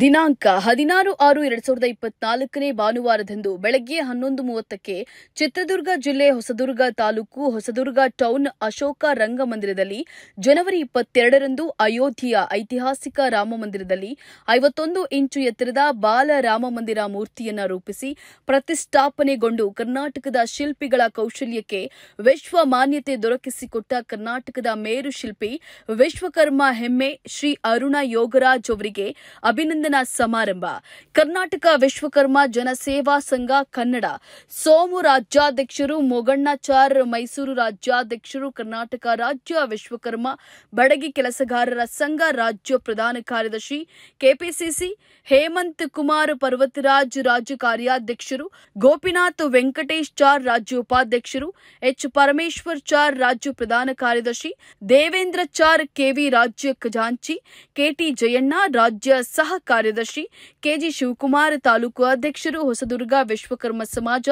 ದಿನಾಂಕ 16/6/2024 ಭಾನುವಾರದಂದು ಬೆಳಗ್ಗೆ 11:30ಕ್ಕೆ ಚಿತ್ರದುರ್ಗ ಜಿಲ್ಲೆ ಹೊಸದುರ್ಗ ತಾಲೂಕು ಹೊಸದುರ್ಗ ಟೌನ್ ಅಶೋಕ ರಂಗಮಂದಿರದಲ್ಲಿ, ಜನವರಿ 22ರಂದು ಅಯೋಧ್ಯೆಯ ಐತಿಹಾಸಿಕ ರಾಮಮಂದಿರದಲ್ಲಿ 51 ಇಂಚು ಎತ್ತರದ ಬಾಲ ರಾಮಮಂದಿರ ಮೂರ್ತಿಯನ್ನು ರೂಪಿಸಿ ಪ್ರತಿಷ್ಠಾಪನೆಗೊಂಡು ಕರ್ನಾಟಕದ ಶಿಲ್ಪಿಗಳ ಕೌಶಲ್ಯಕ್ಕೆ ವಿಶ್ವ ಮಾನ್ಯತೆ ದೊರಕಿಸಿಕೊಟ್ಟ ಕರ್ನಾಟಕದ ಮೇರು ಶಿಲ್ಪಿ ವಿಶ್ವಕರ್ಮ ಹೆಮ್ಮೆ ಶ್ರೀ ಅರುಣ ಯೋಗರಾಜ್ ಅವರಿಗೆ ಅಭಿನಂದನಾ ಸಮಾರಂಭ. ಕರ್ನಾಟಕ ವಿಶ್ವಕರ್ಮ ಜನಸೇವಾ ಸಂಘ ಕನ್ನಡ ಸೋಮು ರಾಜ್ಯಾಧ್ಯಕ್ಷರು, ಮೊಗಣ್ಣಾಚಾರ್ ಮೈಸೂರು ರಾಜ್ಯಾಧ್ಯಕ್ಷರು, ಕರ್ನಾಟಕ ರಾಜ್ಯ ವಿಶ್ವಕರ್ಮ ಬಡಗಿ ಕೆಲಸಗಾರರ ಸಂಘ ರಾಜ್ಯ ಪ್ರಧಾನ ಕಾರ್ಯದರ್ಶಿ ಕೆಪಿಸಿಸಿ ಹೇಮಂತ್ ಕುಮಾರ್ ಪರ್ವತರಾಜ್ ರಾಜ್ಯ ಕಾರ್ಯಾಧ್ಯಕ್ಷರು, ಗೋಪಿನಾಥ್ ವೆಂಕಟೇಶ್ ಚಾರ್ ರಾಜ್ಯ ಉಪಾಧ್ಯಕ್ಷರು, ಎಚ್ ಪರಮೇಶ್ವರ್ ಚಾರ್ ರಾಜ್ಯ ಪ್ರಧಾನ ಕಾರ್ಯದರ್ಶಿ, ದೇವೇಂದ್ರ ಚಾರ್ ಕೆವಿ ರಾಜ್ಯ ಖಜಾಂಚಿ, ಕೆಟಿ ಜಯಣ್ಣ ರಾಜ್ಯ ಸಹ ಕಾರ್ಯದರ್ಶಿ, ಕೆಜಿ ಶಿವಕುಮಾರ್ ತಾಲೂಕು ಅಧ್ಯಕ್ಷರು, ಹೊಸದುರ್ಗ ವಿಶ್ವಕರ್ಮ ಸಮಾಜ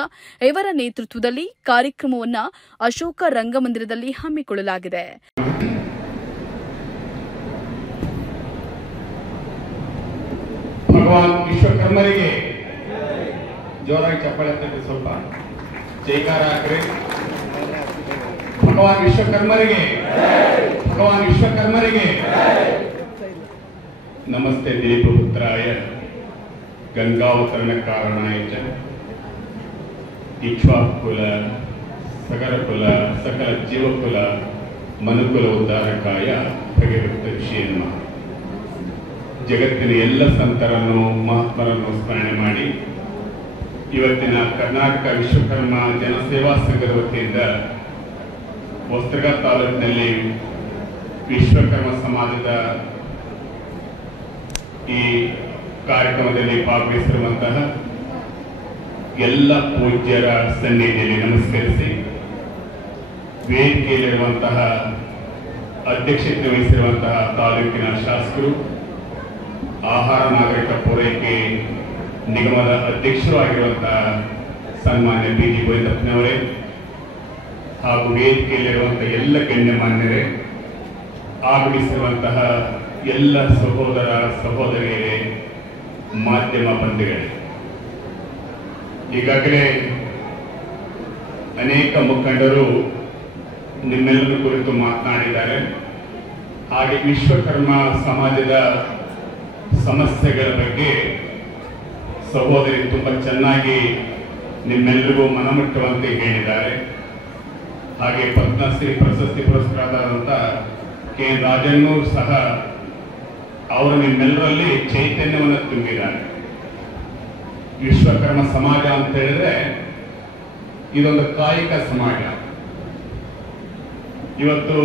ಇವರ ನೇತೃತ್ವದಲ್ಲಿ ಕಾರ್ಯಕ್ರಮವನ್ನು ಅಶೋಕ ರಂಗಮಂದಿರದಲ್ಲಿ ಹಮ್ಮಿಕೊಳ್ಳಲಾಗಿದೆ. ಭಗವಾನ್ ವಿಶ್ವಕರ್ಮರಿಗೆ ಜೋರಾಗಿ ಚಪ್ಪಾಳೆ ತಟ್ಟಿ ಸ್ವಲ್ಪ ಜೈಕಾರ ಹಾಕ್ರಿ. ಭಗವಾನ್ ವಿಶ್ವಕರ್ಮರಿಗೆ ನಮಸ್ತೆ. ದೀಪಪುತ್ರಾಯ ಗಂಗಾವತರಣ ಕಾರಣಾಯ ಚ ಇಕ್ಷ್ವಾಕುಲ ಸಗರಕುಲ ಸಕಲ ಜೀವಕುಲ ಮನುಕುಲ ಉದ್ಧಾರಕಾಯ ಭಗವಂತ ಶ್ರೀಯನ್ಮ. ಜಗತ್ತಿನ ಎಲ್ಲ ಸಂತರನ್ನು ಮಹಾತ್ಮರನ್ನು ಸ್ಮರಣೆ ಮಾಡಿ ಇವತ್ತಿನ ಕರ್ನಾಟಕ ವಿಶ್ವಕರ್ಮ ಜನಸೇವಾ ಸಂಘದ ವತಿಯಿಂದ ಹೊಸದುರ್ಗ ತಾಲೂಕಿನಲ್ಲಿ ವಿಶ್ವಕರ್ಮ ಸಮಾಜದ ಈ ಕಾರ್ಯಕ್ರಮದಲ್ಲಿ ಭಾಗವಹಿಸಿರುವಂತಹ ಎಲ್ಲ ಪೂಜ್ಯರ ಸನ್ನಿಧಿಯಲ್ಲಿ ನಮಸ್ಕರಿಸಿ, ವೇದಿಕೆಯಲ್ಲಿರುವಂತಹ ಅಧ್ಯಕ್ಷತೆ ವಹಿಸಿರುವಂತಹ ತಾಲೂಕಿನ ಶಾಸಕರು, ಆಹಾರ ನಾಗರಿಕ ಪೂರೈಕೆ ನಿಗಮದ ಅಧ್ಯಕ್ಷರು ಆಗಿರುವಂತಹ ಸನ್ಮಾನ್ಯ ಬಿ.ಜಿ. ಗೋವಿಂದಪ್ಪನವರೇ ಹಾಗೂ ವೇದಿಕೆಯಲ್ಲಿರುವಂತಹ ಎಲ್ಲ ಗಣ್ಯಮಾನ್ಯರೇ, ಆಗಮಿಸಿರುವಂತಹ ಎಲ್ಲ ಸಹೋದರ ಸಹೋದರಿಯರೇ, ಮಾಧ್ಯಮ ಬಂಧುಗಳೇ, ಈಗಾಗಲೇ ಅನೇಕ ಮುಖಂಡರು ನಿಮ್ಮೆಲ್ಲರ ಕುರಿತು ಮಾತನಾಡಿದ್ದಾರೆ. ಹಾಗೆ ವಿಶ್ವಕರ್ಮ ಸಮಾಜದ ಸಮಸ್ಯೆಗಳ ಬಗ್ಗೆ ಸಹೋದರಿ ತುಂಬ ಚೆನ್ನಾಗಿ ನಿಮ್ಮೆಲ್ಲರಿಗೂ ಮನಮುಟ್ಟುವಂತೆ ಹೇಳಿದ್ದಾರೆ. ಹಾಗೆ ಪದ್ಮಶ್ರೀ ಪ್ರಶಸ್ತಿ ಪುರಸ್ಕೃತರಾದಂಥ ಕೆ ರಾಜಣ್ಣೂರು ಸಹ ಅವರು ನಿಮ್ಮೆಲ್ಲರಲ್ಲಿ ಚೈತನ್ಯವನ್ನು ತುಂಬಿದ್ದಾರೆ. ವಿಶ್ವಕರ್ಮ ಸಮಾಜ ಅಂತ ಹೇಳಿದ್ರೆ ಇದೊಂದು ಕಾಯಿಕ ಸಮಾಜ. ಇವತ್ತು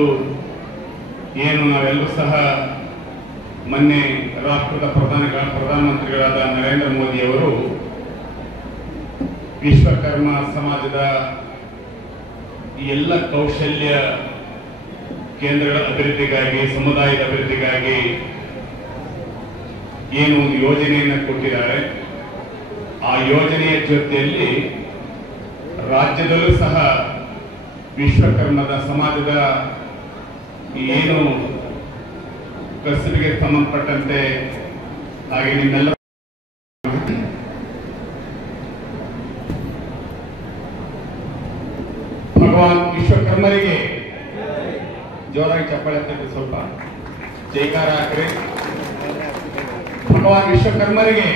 ಏನು ನಾವೆಲ್ಲರೂ ಸಹ ಮೊನ್ನೆ ರಾಷ್ಟ್ರದ ಪ್ರಧಾನಮಂತ್ರಿಗಳಾದ ನರೇಂದ್ರ ಮೋದಿ ಅವರು ವಿಶ್ವಕರ್ಮ ಸಮಾಜದ ಈ ಎಲ್ಲ ಕೌಶಲ್ಯ ಕೇಂದ್ರಗಳ ಅಭಿವೃದ್ಧಿಗಾಗಿ, ಸಮುದಾಯದ ಅಭಿವೃದ್ಧಿಗಾಗಿ ಏನು ಒಂದು ಯೋಜನೆಯನ್ನು ಕೊಟ್ಟಿದ್ದಾರೆ. ಆ ಯೋಜನೆಯ ಜೊತೆಯಲ್ಲಿ ರಾಜ್ಯದಲ್ಲೂ ಸಹ ವಿಶ್ವಕರ್ಮದ ಸಮಾಜದ ಏನು ಕಸುಬಿಗೆ ಸಂಬಂಧಪಟ್ಟಂತೆ ಹಾಗೆ ನಿಮ್ಮೆಲ್ಲ ಭಗವಾನ್ ವಿಶ್ವಕರ್ಮರಿಗೆ ಜೋರಾಗಿ ಚಪ್ಪಾಳೆ ತಟ್ಟಿ ಸ್ವಲ್ಪ ಜೈಕಾರ ಹಾಕ್ರಿ. ಭಗವಾನ್ ವಿಶ್ವಕರ್ಮರಿಗೆ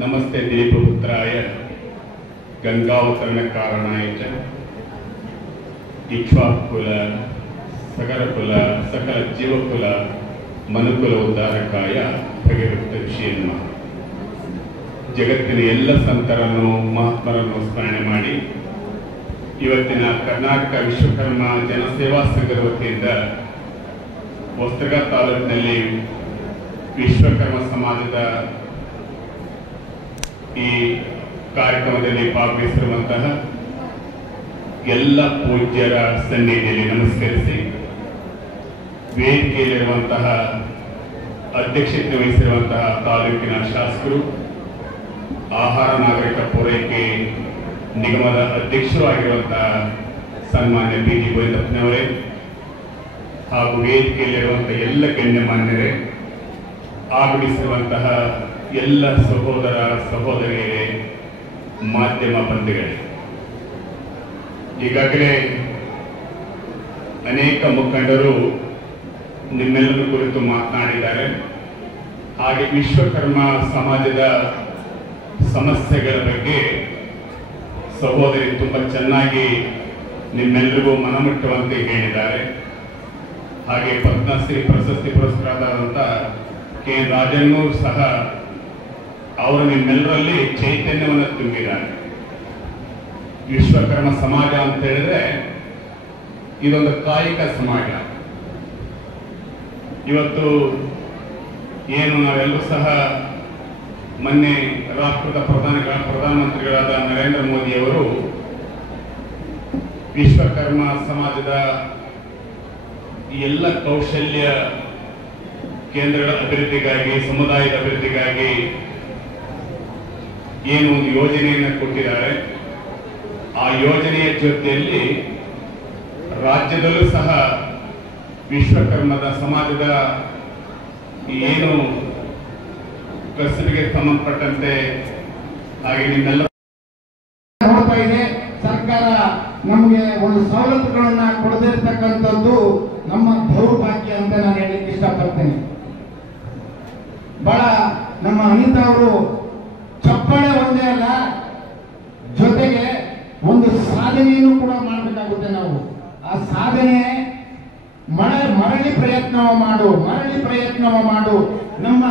ನಮಸ್ತೆ. ದೀಪಪುತ್ರಾಯ ಗಂಗಾವತರಣ ಕಾರಣಾಯ ಚ ಇಕ್ಷ್ವಾಕುಲ ಸಗರಕುಲ ಸಕಲ ಜೀವಕುಲ ಮನುಕುಲ ಉದ್ಧಾರಕಾಯ ಭಗವಂತ ಶ್ರೀಯನ್ಮ. ಜಗತ್ತಿನ ಎಲ್ಲ ಸಂತರನ್ನು ಮಹಾತ್ಮರನ್ನು ಸ್ಮರಣೆ ಮಾಡಿ ಇವತ್ತಿನ ಕರ್ನಾಟಕ ವಿಶ್ವಕರ್ಮ ಜನಸೇವಾ ಸಂಘದ ವತಿಯಿಂದ ಹೊಸದುರ್ಗ ತಾಲೂಕಿನಲ್ಲಿ ವಿಶ್ವಕರ್ಮ ಸಮಾಜದ ಈ ಕಾರ್ಯಕ್ರಮದಲ್ಲಿ ಭಾಗವಹಿಸಿರುವಂತಹ ಎಲ್ಲ ಪೂಜ್ಯರ ಸನ್ನಿಧಿಯಲ್ಲಿ ನಮಸ್ಕರಿಸಿ, ವೇದಿಕೆಯಲ್ಲಿರುವಂತಹ ಅಧ್ಯಕ್ಷತೆ ವಹಿಸಿರುವಂತಹ ತಾಲೂಕಿನ ಶಾಸಕರು, ಆಹಾರ ನಾಗರಿಕ ಪೂರೈಕೆ ನಿಗಮದ ಅಧ್ಯಕ್ಷರು ಆಗಿರುವಂತಹ ಸನ್ಮಾನ್ಯ ಬಿ.ಜಿ. ಗೋವಿಂದಪ್ಪನವರೇ ಹಾಗೂ ವೇದಿಕೆಯಲ್ಲಿರುವಂತಹ ಎಲ್ಲ ಗಣ್ಯಮಾನ್ಯರೇ, ಆಗಮಿಸಿರುವಂತಹ ಎಲ್ಲ ಸಹೋದರ ಸಹೋದರಿಯರೇ, ಮಾಧ್ಯಮ ಬಂಧುಗಳೇ, ಈಗಾಗಲೇ ಅನೇಕ ಮುಖಂಡರು ನಿಮ್ಮೆಲ್ಲರ ಕುರಿತು ಮಾತನಾಡಿದ್ದಾರೆ. ಹಾಗೆ ವಿಶ್ವಕರ್ಮ ಸಮಾಜದ ಸಮಸ್ಯೆಗಳ ಬಗ್ಗೆ ಸಹೋದರಿ ತುಂಬಾ ಚೆನ್ನಾಗಿ ನಿಮ್ಮೆಲ್ಲರಿಗೂ ಮನಮುಟ್ಟುವಂತೆ ಹೇಳಿದ್ದಾರೆ. ಹಾಗೆ ಪದ್ಮಶ್ರೀ ಪ್ರಶಸ್ತಿ ಪುರಸ್ಕೃತರಾದಂಥ ಕೆ ರಾಜಣ್ಣೂರು ಸಹ ಅವರು ನಿಮ್ಮೆಲ್ಲರಲ್ಲಿ ಚೈತನ್ಯವನ್ನು ತುಂಬಿದ್ದಾರೆ. ವಿಶ್ವಕರ್ಮ ಸಮಾಜ ಅಂತ ಹೇಳಿದ್ರೆ ಇದೊಂದು ಕಾಯಿಕ ಸಮಾಜ. ಇವತ್ತು ಏನು ನಾವೆಲ್ಲರೂ ಸಹ ಮೊನ್ನೆ ರಾಷ್ಟ್ರದ ಪ್ರಧಾನಮಂತ್ರಿಗಳಾದ ನರೇಂದ್ರ ಮೋದಿಯವರು ವಿಶ್ವಕರ್ಮ ಸಮಾಜದ ಈ ಎಲ್ಲ ಕೌಶಲ್ಯ ಕೇಂದ್ರಗಳ ಅಭಿವೃದ್ಧಿಗಾಗಿ, ಸಮುದಾಯದ ಅಭಿವೃದ್ಧಿಗಾಗಿ ಏನು ಒಂದು ಯೋಜನೆಯನ್ನು ಕೊಟ್ಟಿದ್ದಾರೆ. ಆ ಯೋಜನೆಯ ಜೊತೆಯಲ್ಲಿ ರಾಜ್ಯದಲ್ಲೂ ಸಹ ವಿಶ್ವಕರ್ಮದ ಸಮಾಜದ ಏನು ಕಸಬಿಗೆ ಸಂಬಂಧಪಟ್ಟಂತೆ ಹಾಗೆ ನಿಮ್ಮೆಲ್ಲ ನೋಡ್ತಾ ಇದೆ. ಸರ್ಕಾರ ನಮಗೆ ಒಂದು ಸವಲತ್ತುಗಳನ್ನ ಕೊಡದಿರ್ತಕ್ಕಂಥದ್ದು ನಮ್ಮ ದೌರ್ಭಾಗ್ಯ ಅಂತ ನಾನು ಹೇಳಲಿಕ್ಕೆ ಇಷ್ಟಪಡ್ತೇನೆ. ಬಹಳ ನಮ್ಮ ಅನಿತಾ ಅವರು ಚಪ್ಪಾಳೆ ಒಂದೇ ಅಲ್ಲ, ಜೊತೆಗೆ ಒಂದು ಸಾಧನೆಯನ್ನು ಕೂಡ ಮಾಡಬೇಕಾಗುತ್ತೆ. ನಾವು ಆ ಸಾಧನೆ ಮರಳಿ ಪ್ರಯತ್ನವ ಮಾಡು. ನಮ್ಮ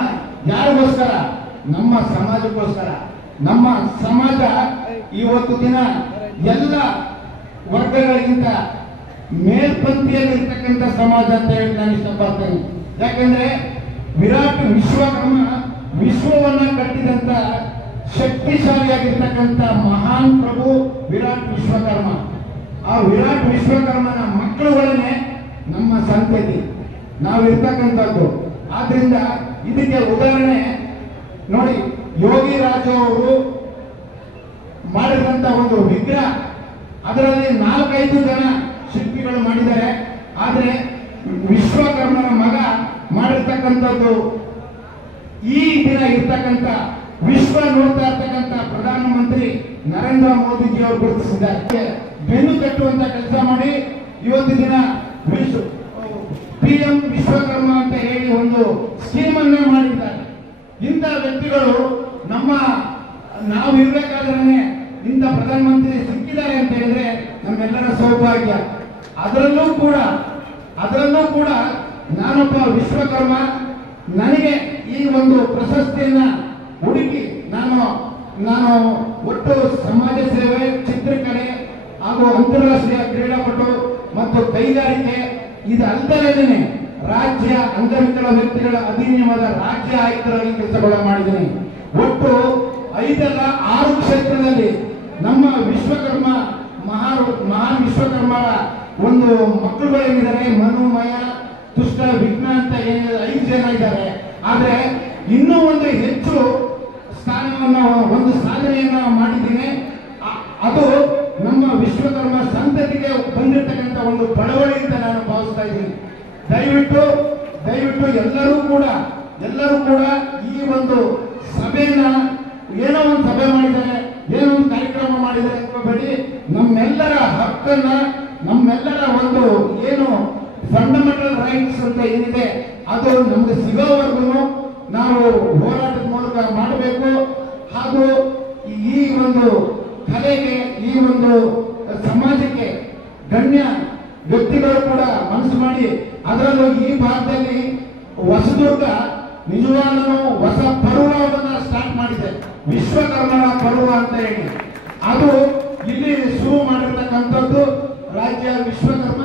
ಯಾರಿಗೋಸ್ಕರ? ನಮ್ಮ ಸಮಾಜಕ್ಕೋಸ್ಕರ. ನಮ್ಮ ಸಮಾಜ ಇವತ್ತು ದಿನ ಎಲ್ಲ ವರ್ಗಗಳಿಗಿಂತ ಮೇಲ್ಪಂಕ್ತಿಯಲ್ಲಿ ಇರ್ತಕ್ಕಂಥ ಸಮಾಜ ಅಂತ ಹೇಳಿ ನಾನು ಇಷ್ಟಪಡ್ತೇನೆ. ಯಾಕಂದ್ರೆ ವಿರಾಟ್ ವಿಶ್ವಕರ್ಮ ವಿಶ್ವವನ್ನ ಕಟ್ಟಿದಂತ ಶಕ್ತಿಶಾಲಿಯಾಗಿರ್ತಕ್ಕಂಥ ಮಹಾನ್ ಪ್ರಭು ವಿರಾಟ್ ವಿಶ್ವಕರ್ಮ. ಆ ವಿರಾಟ್ ವಿಶ್ವಕರ್ಮನ ಮಕ್ಕಳುಗಳನ್ನೇ ನಮ್ಮ ಸಂತತಿ ನಾವಿರ್ತಕ್ಕಂಥದ್ದು. ಆದ್ರಿಂದ ಇದಕ್ಕೆ ಉದಾಹರಣೆ ನೋಡಿ, ಯೋಗಿ ರಾಜು ಅವರು ಮಾಡಿದಂತ ಒಂದು ವಿಗ್ರಹ, ಅದರಲ್ಲಿ 4-5 ಜನ ಶಿಲ್ಪಿಗಳು ಮಾಡಿದ್ದಾರೆ. ಆದ್ರೆ ವಿಶ್ವಕರ್ಮನ ಮಗ ಮಾಡಿರ್ತಕ್ಕಂಥದ್ದು ಈ ದಿನ ಇರ್ತಕ್ಕಂಥ ವಿಶ್ವ ನೋಡ್ತಾ ಇರ್ತಕ್ಕಂಥ ಪ್ರಧಾನಮಂತ್ರಿ ನರೇಂದ್ರ ಮೋದಿಜಿ ಅವರು ಗುರುತಿಸಿದ್ದಾರೆ. ಬೆನ್ನು ತಟ್ಟುವಂತ ಕೆಲಸ ಮಾಡಿ ಇವತ್ತು ದಿನ PM ವಿಶ್ವಕರ್ಮ ಅಂತ ಹೇಳಿ ಒಂದು ಸ್ಕೀಮ್ ಅನ್ನ ಮಾಡಿದ್ದಾರೆ. ಇಂಥ ವ್ಯಕ್ತಿಗಳು ನಾವು ಇರ್ಬೇಕಾದ್ರೆ ಇಂಥ ಪ್ರಧಾನಮಂತ್ರಿ ಸಿಕ್ಕಿದ್ದಾರೆ ಅಂತ ಹೇಳಿದ್ರೆ ನಮ್ಮೆಲ್ಲರ ಸೌಭಾಗ್ಯ. ಅದರಲ್ಲೂ ಕೂಡ ನಾನೊಬ್ಬ ವಿಶ್ವಕರ್ಮ, ನನಗೆ ಈ ಒಂದು ಪ್ರಶಸ್ತಿಯನ್ನ ಹುಡುಕಿ ನಾನು ಒಟ್ಟು ಸಮಾಜ ಸೇವೆ, ಚಿತ್ರಕಲೆ ಹಾಗೂ ಅಂತಾರಾಷ್ಟ್ರೀಯ ಕ್ರೀಡಾಪಟು ಮತ್ತು ಕೈಗಾರಿಕೆ ಇದಲ್ಲದೇನೆ ರಾಜ್ಯ ಅಂಗವಿಕಲ ವ್ಯಕ್ತಿಗಳ ಅಧಿನಿಯಮದ ರಾಜ್ಯ ಆಯುಕ್ತರಾಗಿ ಕೆಲಸಗಳನ್ನು ಮಾಡಿದ್ದೇನೆ. ಒಟ್ಟು 5-6 ಕ್ಷೇತ್ರದಲ್ಲಿ ನಮ್ಮ ವಿಶ್ವಕರ್ಮ ಮಹಾನ್ ವಿಶ್ವಕರ್ಮರ ಒಂದು ಮಕ್ಕಳುಗಳೇನಿದ್ದಾರೆ, ಮನುಮಯ, ತುಷ್ಟ, ವಿಘ್ನ ಅಂತ ಏನಿದೆ 5 ಜನ ಇದ್ದಾರೆ. ಆದ್ರೆ ಇನ್ನೂ ಒಂದು ಹೆಚ್ಚು ಸ್ಥಾನವನ್ನು, ಒಂದು ಸಾಧನೆಯನ್ನ ಮಾಡಿದ್ದೀನಿ. ಅದು ನಮ್ಮ ವಿಶ್ವಕರ್ಮ ಸಂತತಿಗೆ ಬಂದಿರತಕ್ಕಂಥ ಒಂದು ಬಡವಳಿ ಅಂತ ನಾನು ಭಾವಿಸ್ತಾ ಇದ್ದೀನಿ. ದಯವಿಟ್ಟು ಎಲ್ಲರೂ ಕೂಡ ಈ ಒಂದು ಸಭೆಯನ್ನ ಏನೋ ಒಂದು ಸಭೆ ಮಾಡಿದ್ದಾರೆ, ಏನೋ ಒಂದು ಕಾರ್ಯಕ್ರಮ ಮಾಡಿದ್ದಾರೆ ಅನ್ಕೋಬೇಡಿ. ನಮ್ಮೆಲ್ಲರ ಹಕ್ಕನ್ನ, ನಮ್ಮೆಲ್ಲರ ಒಂದು ಏನು ಫಂಡಮೆಂಟಲ್ ರೈಟ್ಸ್ ಅಂತ ಏನಿದೆ ಅದು ನಮ್ಗೆ ಸಿಗೋವರೆಗೂ ನಾವು ಹೋರಾಟದ ಮೂಲಕ ಮಾಡಬೇಕು. ಹಾಗೂ ಈ ಒಂದು ಕಲೆಗೆ, ಈ ಒಂದು ಸಮಾಜಕ್ಕೆ ಗಣ್ಯ ವ್ಯಕ್ತಿಗಳು ಕೂಡ ಮನಸ್ಸು ಮಾಡಿ, ಅದರಲ್ಲೂ ಈ ಭಾಗದಲ್ಲಿ ಹೊಸದುರ್ಗ ನಿಜವಾಗ್ಲೂ ಹೊಸ ಪರ್ವವನ್ನ ಸ್ಟಾರ್ಟ್ ಮಾಡಿದೆ, ವಿಶ್ವಕರ್ಮನ ಪರ್ವ ಅಂತ ಹೇಳಿ. ಅದು ಇಲ್ಲಿ ಶುರು ಮಾಡಿರ್ತಕ್ಕಂಥದ್ದು ರಾಜ್ಯ ವಿಶ್ವಕರ್ಮ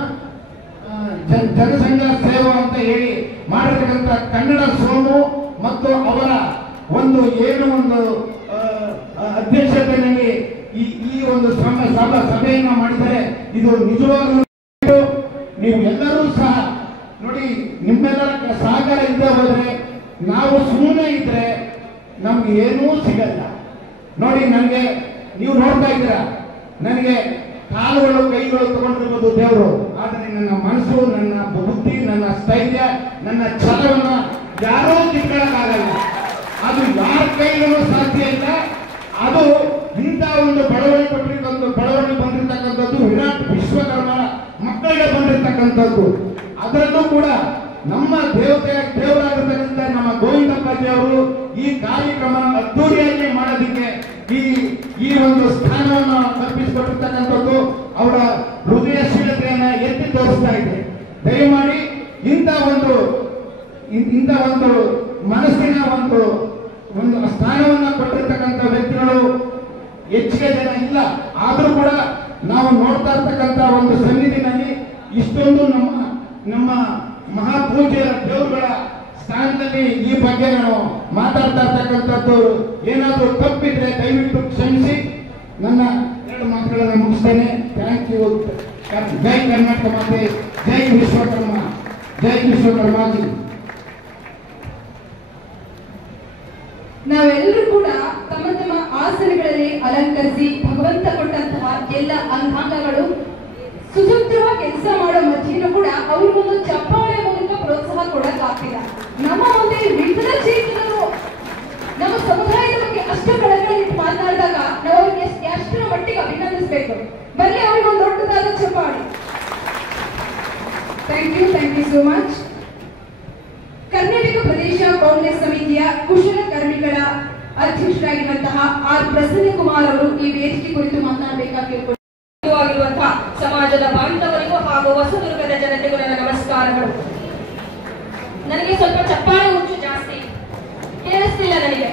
ಜನಸಂಘ ಸೇವಾ ಅಂತ ಹೇಳಿ ಮಾಡಿರ್ತಕ್ಕಂಥ ಕನ್ನಡ ಸೋಮು ಮತ್ತು ಅವರ ಒಂದು ಅಧ್ಯಕ್ಷತೆಯಲ್ಲಿ ಈ ಒಂದು ಸಭೆಯನ್ನು ಮಾಡಿದರೆ ಇದು ನಿಜವಾಗ್ಲೂ ನೀವು ಎಲ್ಲರೂ ಸಹ ನೋಡಿ, ನಿಮ್ಮೆಲ್ಲರ ಸಹಕಾರ ಇದ್ದೇ ಹೋದ್ರೆ, ನಾವು ಸುಮ್ಮನೆ ಇದ್ರೆ ನಮ್ಗೆ ಏನೂ ಸಿಗಲ್ಲ. ನೋಡಿ, ನೀವು ನೋಡ್ತಾ ಇದ್ದೀರಾ, ನನಗೆ ಕಾಲುಗಳು ಕೈಗಳು ತಗೊಂಡಿರ್ಬೋದು ದೇವರು, ಆದರೆ ನನ್ನ ಮನಸ್ಸು, ನನ್ನ ಬುದ್ಧಿ, ನನ್ನ ಸ್ಥೈರ್ಯ, ನನ್ನ ಛಲವನ್ನ ಯಾರೂ ತಿಳ್ಕೊಳ್ಳಕ್ಕಾಗಲ್ಲ. ಅದು ಯಾರ ಕೈಗಳೂ ಸಾಧ್ಯ ಇಲ್ಲ. ಅದು ಇಂಥ ಒಂದು ಬಡವಣೆ ಬಂದಿರತಕ್ಕಂಥದ್ದು ವಿರಾಟ್ ವಿಶ್ವಕರ್ಮನ ಮಕ್ಕಳಿಗೆ ಬಂದಿರತಕ್ಕಂಥದ್ದು. ಅದರಲ್ಲೂ ಕೂಡ ನಮ್ಮ ದೇವರಾಗಿರ್ತಕ್ಕಂಥ ನಮ್ಮ ಗೋವಿಂದಪ್ಪಾಜಿ ಅವರು ಈ ಕಾರ್ಯಕ್ರಮ ಅದ್ದೂರಿಯಾಗಿ ಮಾಡೋದಕ್ಕೆ ಈ ಒಂದು ಸ್ಥಾನವನ್ನು ಕಲ್ಪಿಸಿಕೊಟ್ಟಿರ್ತಕ್ಕಂಥದ್ದು ಅವರ ಹೃದಯಶೀಲತೆಯನ್ನ ಎತ್ತಿ ತೋರಿಸ್ತಾ ಇದೆ. ದಯಮಾಡಿ ಇಂಥ ಒಂದು ಮನಸ್ಸಿನ ಒಂದು ಸ್ಥಾನವನ್ನ ಕೊಟ್ಟಿರ್ತಕ್ಕಂಥ ವ್ಯಕ್ತಿಗಳು ಹೆಚ್ಚಿಗೆ ಜನ ಇಲ್ಲ. ಆದ್ರೂ ಕೂಡ ನಾವು ನೋಡ್ತಾ ಇರ್ತಕ್ಕಂಥ ಒಂದು ಸನ್ನಿಧಿನಲ್ಲಿ ಇಷ್ಟೊಂದು ನಮ್ಮ ಮಹಾಪೂಜ್ಯರ ದೇವರುಗಳ ಸ್ಥಾನದಲ್ಲಿ ಈ ಬಗ್ಗೆ ನಾವು ಮಾತಾಡ್ತಾ ಇರ್ತಕ್ಕಂಥದ್ದು ಏನಾದರೂ ತಪ್ಪಿದ್ರೆ ದಯವಿಟ್ಟು ಕ್ಷಮಿಸಿ. ನನ್ನ 2 ಮಾತುಗಳನ್ನು ಮುಗಿಸ್ತೇನೆ. Thank you. ಜೈ ಕರ್ನಾಟಕ ಮಾತೆ, ಜೈ ವಿಶ್ವಕರ್ಮ, ಜೈ ವಿಶ್ವಕರ್ಮಾಜಿ. ನಾವೆಲ್ಲರೂ ಕೂಡ ತಮ್ಮ ತಮ್ಮ ಆಸನಗಳಲ್ಲಿ ಅಲಂಕರಿಸಿ ಭಗವಂತ ಕೊಟ್ಟಂತಹ ಎಲ್ಲ ಅಂಗಾಂಗಗಳು ಸುಸೂತ್ರವಾಗಿ ಕೆಲಸ ಮಾಡೋ ಮಧ್ಯೆಯೂ ಕೂಡ ಅವ್ರಿಗೊಂದು ಚಪ್ಪಾಳೆ ಮೂಲಕ ಪ್ರೋತ್ಸಾಹ ಕೊಡಕ್ಕಾಗ್ತಿಲ್ಲ. ನಮ್ಮ ಮುಂದೆ ವಿವಿಧ ಕ್ಷೇತ್ರಗಳು ನಮ್ಮ ಸಮುದಾಯದ ಬಗ್ಗೆ ಅಷ್ಟು ಕಳಕಳಿಟ್ಟು ಮಾತನಾಡಿದಾಗ ನಾವು ಅವ್ರಿಗೆ ಎಷ್ಟರ ಮಟ್ಟಿಗೆ ಅಭಿನಂದಿಸಬೇಕು. ಬನ್ನಿ ಅವ್ರಿಗೆ ಒಂದು ದೊಡ್ಡದಾದ ಚಪ್ಪಾಳೆ. Thank you so much. Karnataka Pradesh Congress ಸಮಿತಿಯ ಕುಶಲಕರ್ಮಿಗಳ ಅಧ್ಯಕ್ಷರಾಗಿರುವಂತಹ ಆರ್ ಪ್ರಸನ್ನಕುಮಾರ್ ಅವರು ಈ ವೇದಿಕೆ ಕುರಿತು ಮಾತನಾಡಬೇಕಾಗಿರುವಂತಹ ಸಮಾಜದ ಬಾಂಧವರಿಗೂ ಹಾಗೂ ಹೊಸದುರ್ಗದ ಜನತೆಗೂ ನನ್ನ ನಮಸ್ಕಾರಗಳು. ನನಗೆ ಸ್ವಲ್ಪ ಚಪ್ಪಾಳೆ ಹುಚ್ಚು ಜಾಸ್ತಿ, ಕೇಳಿಸ್ತಿಲ್ಲ ನನಗೆ.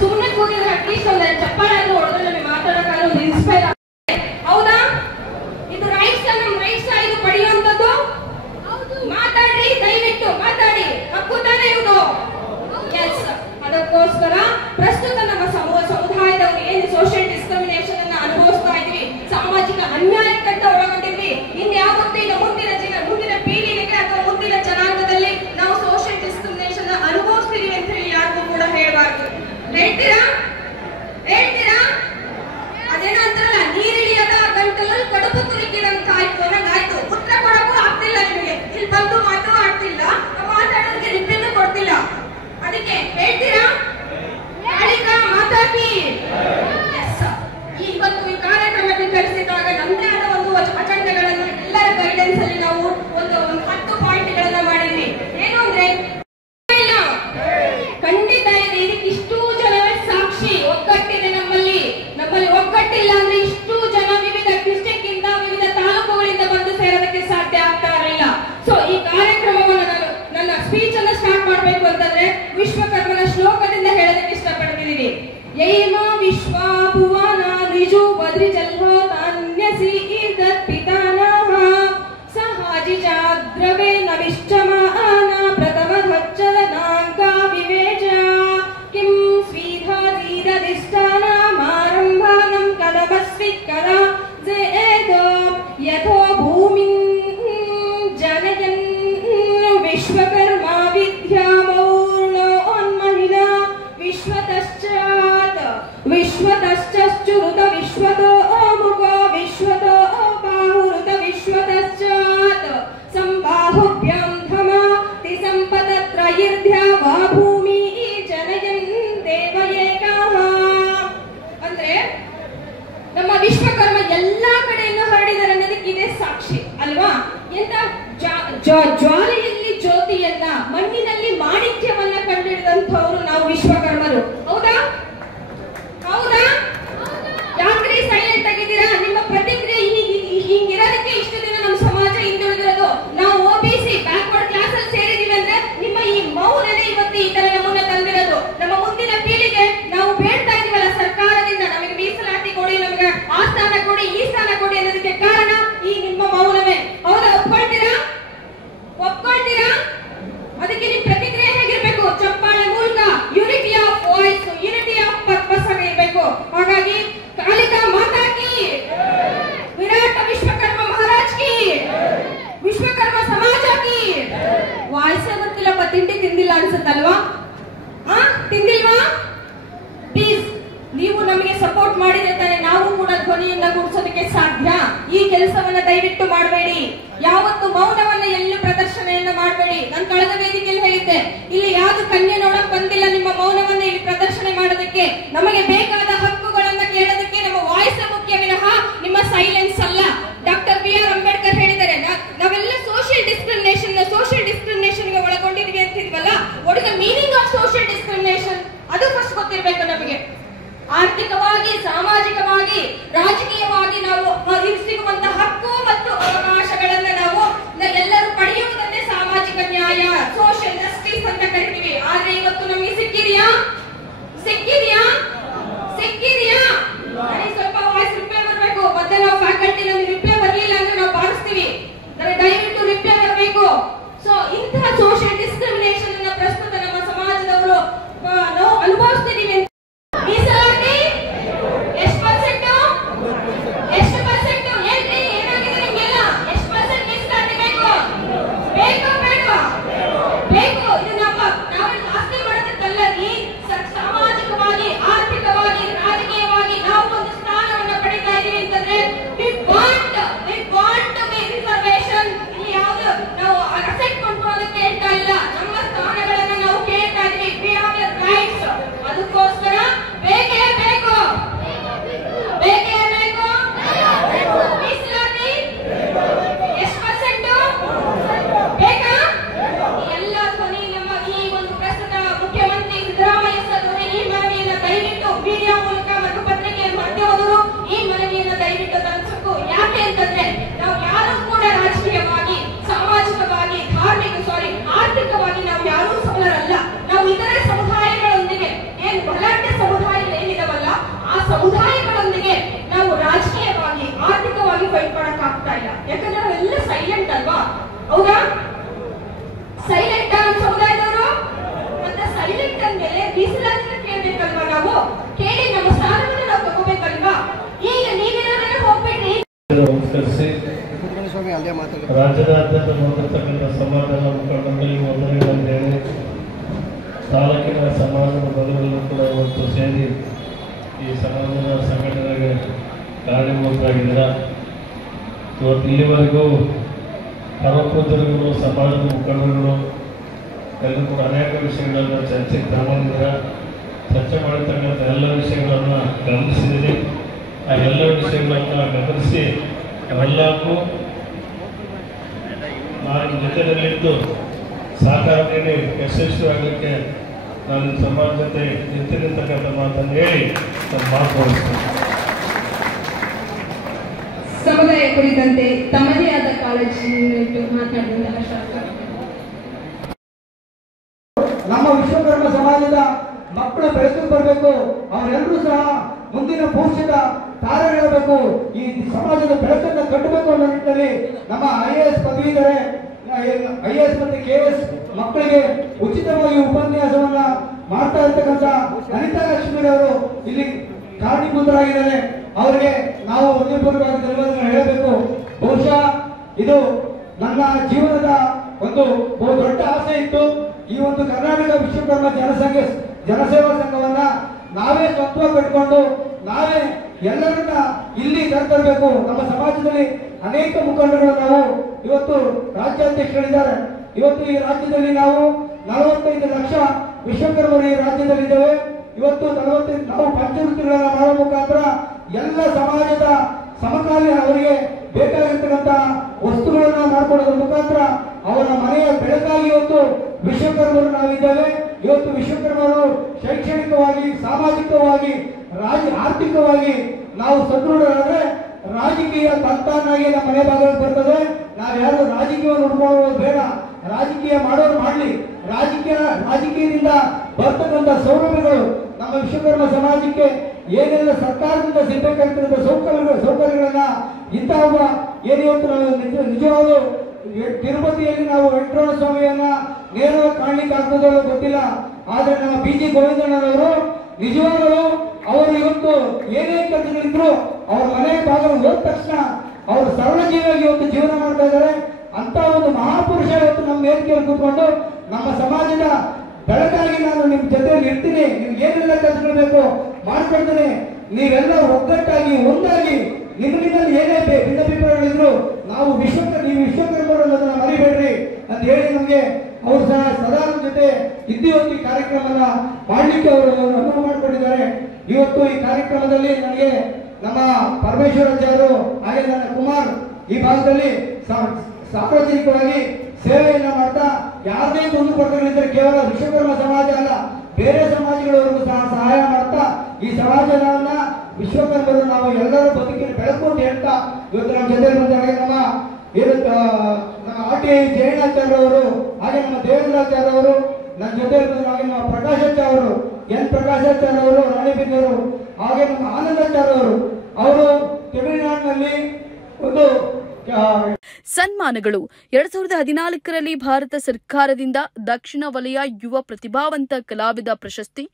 ಸುಮ್ಮನೆ ಕೂಗಿದ್ರೆ ಅಟ್ಲೀಸ್ಟ್ ಒಂದು ಚಪ್ಪಾಳೆ ಆದ್ರೂ ಹೊಡೆದ್ರೆ ನಮಗೆ ಮಾತಾಡೋಕ್ಕಾಗಲ್ಲ, ಒಂದು ಇನ್ಸ್ಪೈರ್ ಆಗುತ್ತೆ. ಹೌದಾ? ಇದು ರೈಟ್ಸ್ ಇದು ಪಡೆಯುವಂಥದ್ದು. ಮಾತಾಡ್ರಿ, ದಯವಿಟ್ಟು ಮಾತಾಡಿ. ಹಕ್ಕು ತಾನೇ ಇದು. ಎಸ್, ಅದಕ್ಕೋಸ್ಕರ ಪ್ರಸ್ತುತ ನಮ್ಮ ಸಮುದಾಯದವರು ಏನು ಸೋಷಿಯಲ್ ಡಿಸ್ಕ್ರಿಮಿನೇಷನ್ ಅನ್ನ ಅನುಭವಿಸ್ತಾ ಇದ್ವಿ, ಸಾಮಾಜಿಕ ಅನ್ಯಾಯಕ್ಕಂತ ಒಳಗೊಂಡಿದ್ವಿ. ಇನ್ಯಾವತ್ತೂ ಈಗ ಮುಂದಿನ ಪೀಳಿಗೆಗೆ ಅಥವಾ ಮುಂದಿನ ಜನಾಂಗದಲ್ಲಿ ನಾವು ಸೋಷಿಯಲ್ ಡಿಸ್ಕ್ರಿಮಿನೇಷನ್ ಅನುಭವಿಸ್ತೀವಿ ಅಂತ ಹೇಳಿ ಯಾರಿಗೂ ಕೂಡ ಹೇಳಬಾರ್ದು. ಹೇಳ್ತೀರಾ? ಅದೇನೋ ಅಂತಾರಲ್ಲ, ನೀರಿಳಿಯದ ಗಂಟಲಲ್ಲಿ ಕಡುಬು ತುರುಕಿದಂತಾಯ್ತು ಅನ್ನಂಗಾಯ್ತು. ಉತ್ತರ ಕೊಡಕ್ಕೂ ಆಗ್ತಿಲ್ಲ ನಿಮಗೆ. ಇಲ್ಲಿ ಬಂದು ಮಾತು ಆಡ್ತಿಲ್ಲ, ಮಾತಾಡೋದಕ್ಕೆ ರಿಪ್ಲೈನೂ ಕೊಡ್ತಿಲ್ಲ. ಅದಕ್ಕೆ ಹೇಳ್ತೀರಾ? ಮಾತಾಡಿ. ಇವತ್ತು ಈ ಕಾರ್ಯಕ್ರಮಕ್ಕೆ ಕರೆಸಿದಾಗ ನಮ್ಮದೇ ಆದ ಒಂದು ಅಜೆಂಡಾಗಳನ್ನು ಎಲ್ಲರ ಗೈಡೆನ್ಸ್ ಅಲ್ಲಿ ನಾವು ಒಂದು 10 ಪಾಯಿಂಟ್ಗಳನ್ನ ಮಾಡಿದ್ವಿ. ಏನು ಅಂದ್ರೆ ಖಂಡಿತ ಇದೆ, ಇದಕ್ಕೆ ಇಷ್ಟು ಜನವೇ ಸಾಕ್ಷಿ. ಒಗ್ಗಟ್ಟಿದೆ ನಮ್ಮಲ್ಲಿ ಒಗ್ಗಟ್ಟಿಲ್ಲ ಅಂದ್ರೆ ಇಷ್ಟು ಜನ ವಿವಿಧ ಡಿಸ್ಟ್ರಿಕ್ಟ್ ಇಂದ ವಿವಿಧ ತಾಲೂಕುಗಳಿಂದ ಬಂದು ಸೇರೋದಕ್ಕೆ ಸಾಧ್ಯ ಆಗ್ತಾ ಇರಲಿಲ್ಲ. ಸೊ ಈ ಕಾರ್ಯಕ್ರಮವನ್ನು ನಾನು ನನ್ನ ಸ್ಪೀಚ್ ಅನ್ನ ಸ್ಟಾರ್ಟ್ ಮಾಡಬೇಕು ಅಂತಂದ್ರೆ ವಿಶ್ವಕರ್ಮನ ಶ್ಲೋಕದಿಂದ ಹೇಳೋದಕ್ಕೆ ಇಷ್ಟಪಡ್ತಿದ್ದೀನಿ. ಯೈಮಾ ವಿಶ್ವ ಭುವನ ರಿಜು ಬದ್ರಿಜಲ್ಹೋ ತಾನ್ಯಸಿ ಇದತ್ ಪಿತಾನಃ ಸಹಾಜಿಜಾದ್ರವೇ ನವಿಶ್ಚಮಾನ ಪ್ರಥಮ ಧ್ವಜ್ಜದ ನಾಂಕ ವಿವೇಚ ಕಿಂ ಸ್ವೀಧಾದೀರದಿಷ್ಟಾನ ಮಾರಂಭಾನಂ ಕದಮಸ್ವಿಕರ ಜೇದೋ ಯಥೋ ಭೂಮಿಂ ಜನಯನ್ ವಿಶ್ವಕರ್ಮ ವಿದ್ಯಾಮೌರ್ಣೋನ್ಮಹಿಳಾ ವಿಶ್ವತಶ್ಚುರುತ ವಿಶ್ವತೋ ಮುಖೋ ವಿಶ್ವತೋ ಬಾಹುರುತ ವಿಶ್ವತಶ್ಚಾತ್ ಸಂಬಾಹುಭ್ಯಾಂ ಧಮಾತಿ ಸಂಪತತ್ರೈರ್ಧ್ಯಾ ವಾ ಭೂಮಿ ಜನಯನ್ ದೇವಯೇಕಃ. ಅಂದ್ರೆ ನಮ್ಮ ವಿಶ್ವಕರ್ಮ ಎಲ್ಲಾ ಕಡೆಯನ್ನು ಹರಡಿದರೆ ಅನ್ನೋದಕ್ಕೆ ಇದೇ ಸಾಕ್ಷಿ ಅಲ್ವಾ? ಎಂತ ಜ್ವಾಲೆಯಲ್ಲಿ ಜ್ಯೋತಿಯನ್ನ, ಮಣ್ಣಿನಲ್ಲಿ ಮಾಣಿಕ್ಯವನ್ನ ಕಂಡಿಡಿದಂಥವ್ರು ನಾವು ವಿಶ್ವಕರ್ಮರು. ಹೌದಾ? ಯಾಕ್ರಿ ಸೈಲೆಂಟ್ ಆಗಿದ್ದೀರಾ? ನಿಮ್ಮ ಪ್ರತಿಕ್ರಿಯೆ ಹಿಂಗಿರೋದಕ್ಕೆ ಇಷ್ಟು ದಿನ ನಮ್ಮ ಸಮಾಜ ಹಿಂದುಳಿದಿರೋದು. ನಾವು OBC ಬ್ಯಾಕ್ವರ್ಡ್ ಕ್ಲಾಸ್ ಅಲ್ಲಿ ಸೇರಿದೀವಿ ಅಂದ್ರೆ ನಿಮ್ಮ ಈ ಮೌನನೇ ಇವತ್ತು ಈ ತರ ನಮ್ಮನ್ನ ತಂದಿರೋದು. ನಮ್ಮ ಮುಂದಿನ ಪೀಳಿಗೆ ನಾವು ಬೇಡ್ತಾ ಇದೀವಲ್ಲ ಸರ್ಕಾರದಿಂದ, ನಮಗೆ ಮೀಸಲಾತಿ ಕೊಡಿ, ನಮಗೆ ಆ ಸ್ಥಾನ ಕೊಡಿ, ಈ ಸ್ಥಾನ ಕೊಡಿ ಅನ್ನೋದಕ್ಕೆ ಕಾರಣ ಈ ನಿಮ್ಮ ಮೌನವೇ. ಹೌದಾ? ಒಪ್ಕೊಳ್ತೀರಾ? ಅದಕ್ಕೆ ನಿಮ್ ಪ್ರತಿಕ್ರಿಯೆ ಹೇಗಿರ್ಬೇಕು? ಚಪ್ಪಾಳೆ ಮೂಲಕ, ಯೂನಿಟಿಯ ದಯವಿಟ್ಟು ಮಾಡಬೇಡಿ. ಯಾವತ್ತು ಮೌನವನ್ನ ಎಲ್ಲೂ ಪ್ರದರ್ಶನೆಯನ್ನ ಮಾಡಬೇಡಿ. ನಾನು ಕಳೆದ ವೇದಿಕೆಯಲ್ಲಿ ಹೇಳಿದ್ದೆ, ಇಲ್ಲಿ ಯಾವ್ದು ಕನ್ಯೆ ನೋಡಕ್ ಬಂದಿಲ್ಲ ನಿಮ್ಮ ಮೌನವನ್ನ ಇಲ್ಲಿ ಪ್ರದರ್ಶನೆ ಮಾಡೋದಕ್ಕೆ. ನಮಗೆ ಬೇಕಾದ ಹಕ್ಕುಗಳನ್ನ ಕೇಳೋದಕ್ಕೆ ನಮ್ಮ ವಾಯ್ಸ್ ಮುಖ್ಯ ವಿನಃ ನಿಮ್ಮ ಸೈಲೆನ್ಸ್ ಅಲ್ಲ. Doctor B.R. ಅಂಬೇಡ್ಕರ್ ಹೇಳಿದ್ದಾರೆ, ನಾವೆಲ್ಲ ಸೋಷಿಯಲ್ ಡಿಸ್ಕ್ರಿಮಿನೇಷನ್ ಗೆ ಒಳಗೊಂಡಿದ್ವಿ ಅಂತಿದ್ವಲ್ಲ. What is the meaning of social discrimination? ಅದು ಫಸ್ಟ್ ಗೊತ್ತಿರಬೇಕು ನಮಗೆ. ಆರ್ಥಿಕವಾಗಿ, ಸಾಮಾಜಿಕವಾಗಿ, ರಾಜಕೀಯವಾಗಿ ನಾವು ಸಿಗುವಂತಹ ಹಕ್ಕು ಮತ್ತು ಅವಕಾಶಗಳನ್ನ ನಾವು ಎಲ್ಲರೂ ಪಡೆಯುವುದನ್ನೇ ಸಾಮಾಜಿಕ ನ್ಯಾಯ, ಸೋಷಿಯಲ್ ಜಸ್ಟಿಸ್ ಅಂತ ಕರಿತೀವಿ. ಆದ್ರೆ ಇವತ್ತು ನಮಗೆ ಸಿಕ್ಕಿದೆಯಾ? ಸ್ವಲ್ಪ ವಾಯ್ಸ್ ರಿಪ್ಲೈ ಬರಬೇಕು. ಮತ್ತೆ ನಾವು ಫ್ಯಾಕಲ್ಟಿ ನಮಗೆ ರಿಪ್ಲೈ ಬರಲಿಲ್ಲ ಅಂದ್ರೆ ನಾವು ಬಾರಿಸ್ತೀವಿ. ದಯವಿಟ್ಟು ರಿಪ್ಲೈ ಬರಬೇಕು. ಸೊ ಇಂತಹ ಸೋಷಿಯಲ್ ಡಿಸ್ಕ್ರಿಮಿನೇಷನ್ ಅನ್ನ ಪ್ರಸ್ತುತ ನಮ್ಮ ಸಮಾಜದವರು ನಾವು ಅನುಭವಿಸ್ತಿದೀವಿ. ಮೀಸಲಾತಿ ಎಷ್ಟು ಪರ್ಸೆಂಟ್ ಏನಾಗಿದೆ ನಿಮ್ಗೆಲ್ಲ? ಎಷ್ಟು ಪರ್ಸೆಂಟ್ ಮೀಸಲಾತಿ ಬೇಕು? ಇದು ನಾವು ಆಸ್ತಿ ಮಾಡೋದಕ್ಕಲ್ಲ. ಈ ಸಾಮಾಜಿಕವಾಗಿ, ಆರ್ಥಿಕವಾಗಿ, ರಾಜಕೀಯವಾಗಿ ನಾವು ಒಂದು ಸ್ಥಾನವನ್ನು ಪಡಿತಾ ಇದೀವಿ ಅಂತಂದ್ರೆ we want to be reservation. ಇಲ್ಲಿ ಯಾವುದು ನಾವು ಅಸೆಟ್ ಕೊಂಡ್ಕೊಳ್ಳೋದಕ್ಕೆ ಹೇಳ್ತಾ ಇಲ್ಲ, ನಮ್ಮ ಸ್ಥಾನಗಳನ್ನ ನಾವು ಕೇಳ್ತಾ ಇದೀವಿ. we have the rights. ಅದಕ್ಕೋಸ್ಕರ ಬೇಕೇ ಬೇಕು. ಮೀಸಲಾತಿ ಎಷ್ಟು ಪರ್ಸೆಂಟ್ ಬೇಕಾ? ಎಲ್ಲ ಧ್ವನಿ ನಮ್ಮ ಈ ಒಂದು ಪ್ರಸ್ತುತ ಮುಖ್ಯಮಂತ್ರಿ ಸಿದ್ದರಾಮಯ್ಯ ಸರ್ ಈ ಮನವಿಯನ್ನು ದಯವಿಟ್ಟು ಮೀಡಿಯಾ ಮೂಲಕ ಮತ್ತು ಪತ್ರಿಕೆಯ ಮಾಧ್ಯಮದವರು ಈ ಮನವಿಯನ್ನು ದಯವಿಟ್ಟು ತಲುಪಿಸಬೇಕು. ಯಾಕೆ ಅಂತಂದ್ರೆ ನಾವು ಯಾರು ಕೂಡ ರಾಜಕೀಯವಾಗಿ, ಸಾಮಾಜಿಕವಾಗಿ, ಆರ್ಥಿಕವಾಗಿ ನಾವು ಯಾರೂ ಸಫಲರಲ್ಲ. ನಾವು ಇತರೆ ಸಮುದಾಯಗಳೊಂದಿಗೆ ಏನು ಬಲಾಢ್ಯ ಸಮುದಾಯಗಳು ಏನಿದಾವಲ್ಲ, ಆ ಸಮುದಾಯಗಳೊಂದಿಗೆ ನಾವು ರಾಜಕೀಯವಾಗಿ, ಆರ್ಥಿಕವಾಗಿ ಫೈಟ್ ಮಾಡಕ್ ಆಗ್ತಾ ಇಲ್ಲ. ಯಾಕಂದ್ರೆ ನಾವೆಲ್ಲ ಸೈಲೆಂಟ್ ಅಲ್ವಾ? ಹೌದಾ? ಸೈಲೆಂಟ್ ನಮ್ಮ ಸಮುದಾಯದವರು. ಮತ್ತೆ ಸೈಲೆಂಟ್ ಅಂದ್ಮೇಲೆ ಮೀಸಲಾತಿನ ಕೇಳ್ಬೇಕಲ್ವಾ? ನಾವು ಕೇಳಿ ನಮ್ಮ ಸ್ಥಾನವನ್ನು ನಾವು ತಗೋಬೇಕಲ್ವಾ? ಈಗ ನೀವೇನಾದ್ರೂ ಹೋಗ್ಬೇಡಿ. ನಮಸ್ಕರಿಸಿ ರಾಜ್ಯದಾದ್ಯಂತ ನೋಡಿರ್ತಕ್ಕಂಥ ಸಮಾಜದ ಮುಖಂಡರಲ್ಲಿ ವಂದನೆಗಳನ್ನು ಹೇಳಿ, ತಾಲೂಕಿನ ಸಮಾಜದ ಬಂಧುಗಳನ್ನು ಕೂಡ ಇವತ್ತು ಸೇರಿ ಈ ಸಮಾಜದ ಸಂಘಟನೆಗೆ ಕಾರ್ಯಮೂರ್ತರಾಗಿದ್ದೀರ. ಇವತ್ತು ಇಲ್ಲಿವರೆಗೂ ಪರಪ್ರಜರುಗಳು, ಸಮಾಜದ ಮುಖಂಡರುಗಳು ಎಲ್ಲರೂ ಕೂಡ ಅನೇಕ ವಿಷಯಗಳನ್ನು ಚರ್ಚೆಗೆ ತಗೊಂಡಿದ್ದೀರ. ಚರ್ಚೆ ಮಾಡಿರ್ತಕ್ಕಂಥ ಎಲ್ಲ ವಿಷಯಗಳನ್ನು ಗಮನಿಸಿದ್ದೀರಿ. ಆ ಎಲ್ಲ ವಿಷಯಗಳನ್ನು ಗಮನಿಸಿ ಅವೆಲ್ಲಕ್ಕೂ ನಾನು ಜೊತೆಯಲ್ಲಿದ್ದು ಸಹಕಾರ ನೀಡಿ ಯಶಸ್ವಿಯಾಗಲಿಕ್ಕೆ ನಾನು ಸಮಾಜ ಜೊತೆ ನಿಂತಿರ್ತಕ್ಕಂಥ ಮಾತನ್ನು ಹೇಳಿ ನಾನು ಮಾತನಾಡಿಸ್ತೇನೆ. ಸಮುದಾಯ ಕುರಿತಂತೆ ತಮ್ಮದೇ ಆದ ಕಾಳಜಿಯನ್ನು ಮಾತನಾಡಿದಂತಹ ಶಾಸಕ ನಮ್ಮ ವಿಶ್ವಕರ್ಮ ಸಮಾಜದ ಮಕ್ಕಳು ಬೆಳೆದು ಬರಬೇಕು. ಅವರೆಲ್ಲರೂ ಸಹ ಮುಂದಿನ ಭವಿಷ್ಯದ ತಾರೆಗಳಬೇಕು. ಈ ಸಮಾಜದ ಬೆಳಕನ್ನು ಕಟ್ಟಬೇಕು ಅನ್ನೋ ನಿಟ್ಟಿನಲ್ಲಿ ನಮ್ಮ IAS ಪದವೀಧರೆ, IAS ಮತ್ತು KS ಮಕ್ಕಳಿಗೆ ಉಚಿತವಾಗಿ ಉಪನ್ಯಾಸವನ್ನ ಮಾಡ್ತಾ ಇರ್ತಕ್ಕಂಥ ಅನಿತಾ ಲಕ್ಷ್ಮಿ ಅವರು ಇಲ್ಲಿ ಕಾರಣೀಭೂತರಾಗಿದ್ದಾರೆ. ಅವರಿಗೆ ನಾವು ಹೃದಯಪೂರ್ವಕವಾಗಿ ಧನ್ಯವಾದಗಳನ್ನು ಹೇಳಬೇಕು. ಬಹುಶಃ ಇದು ನನ್ನ ಜೀವನದ ಒಂದು ಬಹು ದೊಡ್ಡ ಆಸೆ ಇತ್ತು. ಈ ಒಂದು ಕರ್ನಾಟಕ ವಿಶ್ವಕರ್ಮ ಜನಸೇವಾ ಸಂಘವನ್ನ ನಾವೇ ಸ್ವಂತವಾಗಿ ಕಟ್ಕೊಂಡು ನಾವೇ ಎಲ್ಲರನ್ನ ಇಲ್ಲಿ ಕರೆತರಬೇಕು. ನಮ್ಮ ಸಮಾಜದಲ್ಲಿ ಅನೇಕ ಮುಖಂಡರು ನಾವು ಇವತ್ತು ರಾಜ್ಯಾಧ್ಯಕ್ಷರಿದ್ದಾರೆ. ಇವತ್ತು ಈ ರಾಜ್ಯದಲ್ಲಿ ನಾವು 45 ಲಕ್ಷ ವಿಶ್ವಕರ್ಮರು ಈ ರಾಜ್ಯದಲ್ಲಿದ್ದೇವೆ. ಇವತ್ತು ನಾವು ಪಂಚವೃತ್ತಿಗಳನ್ನ ಮಾಡೋ ಮುಖಾಂತರ ಎಲ್ಲ ಸಮಾಜದ ಸಮಕಾಲೀನ ಅವರಿಗೆ ಬೇಕಾಗಿರ್ತಕ್ಕಂಥ ವಸ್ತುಗಳನ್ನ ಮಾಡಿಕೊಡೋದ್ರ ಮುಖಾಂತರ ಅವರ ಮನೆಯ ಬೆಳಕಾಗಿ ಇವತ್ತು ವಿಶ್ವಕರ್ಮರು ನಾವಿದ್ದೇವೆ. ಇವತ್ತು ವಿಶ್ವಕರ್ಮರು ಶೈಕ್ಷಣಿಕವಾಗಿ, ಸಾಮಾಜಿಕವಾಗಿ, ಆರ್ಥಿಕವಾಗಿ ನಾವು ಸದೃಢರಾದ್ರೆ ರಾಜಕೀಯ ತಂತಾನಾಗಿ ನಮ್ಮ ಮನೆ ಭಾಗಕ್ಕೆ ಬರ್ತದೆ. ನಾವು ಯಾರು ರಾಜಕೀಯವನ್ನು ಹುಡ್ಕೊಳ್ಳೋದು ಬೇಡ. ರಾಜಕೀಯ ಮಾಡೋರು ಮಾಡಲಿ. ರಾಜಕೀಯದಿಂದ ಬರ್ತಕ್ಕಂಥ ಸೌಲಭ್ಯಗಳು ನಮ್ಮ ವಿಶ್ವಕರ್ಮ ಸಮಾಜಕ್ಕೆ ಏನೆಲ್ಲ ಸರ್ಕಾರದಿಂದ ಸಿಗಬೇಕಾಗಿರ್ತಕ್ಕಂಥ ಸೌಕರ್ಯಗಳನ್ನ ಇಂತಹ ಏನಿವತ್ತು ನಾವು ನಿಜವಾದ ತಿರುಪತಿಯಲ್ಲಿ ನಾವು ವೆಂಕಟರಮಣ ಸ್ವಾಮಿಯನ್ನ ನೇರವಾಗಿ ಕಾಣ್ಲಿಕ್ಕೆ ಆಗ್ತದೋ ಗೊತ್ತಿಲ್ಲ. ಆದ್ರೆ ನಮ್ಮ BG ಗೋವಿಂದಣ್ಣನವರು ನಿಜವಾಗಲೂ ಅವರು ಇವತ್ತು ಏನೇ ಕೆಲಸಗಳಿದ್ರು ಅವ್ರ ಮನೆ ಭಾಗ ಹೋದ ತಕ್ಷಣ ಅವರು ಸರಳ ಜೀವಿಯಾಗಿ ಇವತ್ತು ಜೀವನ ಮಾಡ್ತಾ ಇದ್ದಾರೆ. ಅಂತ ಒಂದು ಮಹಾಪುರುಷ ಇವತ್ತು ನಮ್ಮ ವೇದಿಕೆಯಲ್ಲಿ ಕೂತ್ಕೊಂಡು ನಮ್ಮ ಸಮಾಜದ ಬೆಳಕಾಗಿ ನಾನು ನಿಮ್ ಜೊತೆಯಲ್ಲಿ ಇರ್ತೀನಿ, ನಿಮ್ಗೆ ಏನೆಲ್ಲ ಕೆಲಸಗಳು ಬೇಕು ಮಾಡ್ಕೊಡ್ತೀನಿ, ನೀವೆಲ್ಲ ಒಗ್ಗಟ್ಟಾಗಿ ಒಂದಾಗಿ ನಿಮ್ಮಿಂದ ಏನೇ ಭಿನ್ನಾಭಿಪ್ರಾಯಗಳಿದ್ರು ನಾವು ನೀವು ವಿಶ್ವಕರ್ಮರನ್ನ ಮರಿಬೇಡ್ರಿ ಅಂತ ಹೇಳಿ ನಮಗೆ ಅವರು ಸಹ ಸದಾ ನಮ್ಮ ಜೊತೆ ಇದ್ದೀವತ್ತು ಈ ಕಾರ್ಯಕ್ರಮನ ಮಾಡಲಿಕ್ಕೆ ಅವರು ಅನುವು ಮಾಡಿಕೊಂಡಿದ್ದಾರೆ. ಇವತ್ತು ಈ ಕಾರ್ಯಕ್ರಮದಲ್ಲಿ ನನಗೆ ನಮ್ಮ ಪರಮೇಶ್ವರಾಚಾರ್ಯರು ಹಾಗೆ ನನ್ನ ಕುಮಾರ್ ಈ ಭಾಗದಲ್ಲಿ ಸಾರ್ವಜನಿಕವಾಗಿ ಸೇವೆಯನ್ನ ಮಾಡ್ತಾ ಯಾವುದೇ ಒಂದು ಕೊರತೆಗಳಿದ್ದರೆ ಕೇವಲ ವಿಶ್ವಕರ್ಮ ಸಮಾಜ ಅಲ್ಲ, ಬೇರೆ ಸಮಾಜಗಳವರೆಗೂ ಸಹ ಸಹಾಯ ಮಾಡ್ತಾ ಈ ಸಮಾಜವನ್ನ ವಿಶ್ವಕರ್ಮರು ನಾವು ಎಲ್ಲರ ಬದುಕಿನ ಬೆಳಕು ಅಂತ ಹೇಳ್ತಾ ಇವತ್ತು ನಮ್ಮ ಜೊತೆ ಬಂದಾಗ ನಮ್ಮ RTI ಜಯಣ್ಣಾಚಾರ್ಯ ಅವರು ಹಾಗೆ ನಮ್ಮ ದೇವೇಂದ್ರಾಚಾರ್ಯ ಅವರು ನನ್ನ ಜೊತೆ ಹಾಗೆ ನಮ್ಮ ಪ್ರಕಾಶಾಚಾರ್ಯ ಅವರು N ಪ್ರಕಾಶಾಚಾರ್ಯ ಅವರು ರಾಣಿಬೆನ್ನೂರು ಹಾಗೆ ನಮ್ಮ ಆನಂದಾಚಾರ್ಯ ಅವರು ತಮಿಳುನಾಡಿನಲ್ಲಿ ಒಂದು ಸನ್ಮಾನಗಳು 2014ರಲ್ಲಿ ಭಾರತ ಸರ್ಕಾರದಿಂದ ದಕ್ಷಿಣ ವಲಯ ಯುವ ಪ್ರತಿಭಾವಂತ ಕಲಾವಿದ ಪ್ರಶಸ್ತಿ,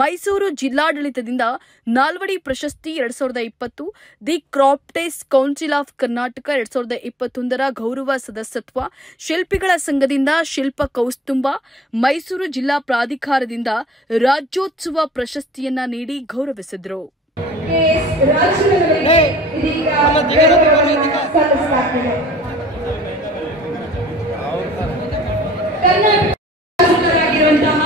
ಮೈಸೂರು ಜಿಲ್ಲಾಡಳಿತದಿಂದ ನಾಲ್ವಡಿ ಪ್ರಶಸ್ತಿ 2020, the crafters council of Karnataka 2021ರ ಗೌರವ ಸದಸ್ಯತ್ವ, ಶಿಲ್ಪಿಗಳ ಸಂಘದಿಂದ ಶಿಲ್ಪ ಕೌಸ್ತುಂಭ, ಮೈಸೂರು ಜಿಲ್ಲಾ ಪ್ರಾಧಿಕಾರದಿಂದ ರಾಜ್ಯೋತ್ಸವ ಪ್ರಶಸ್ತಿಯನ್ನ ನೀಡಿ ಗೌರವಿಸಿದರು. ಕರ್ನಾಟಕರಾಗಿರುವಂತಹ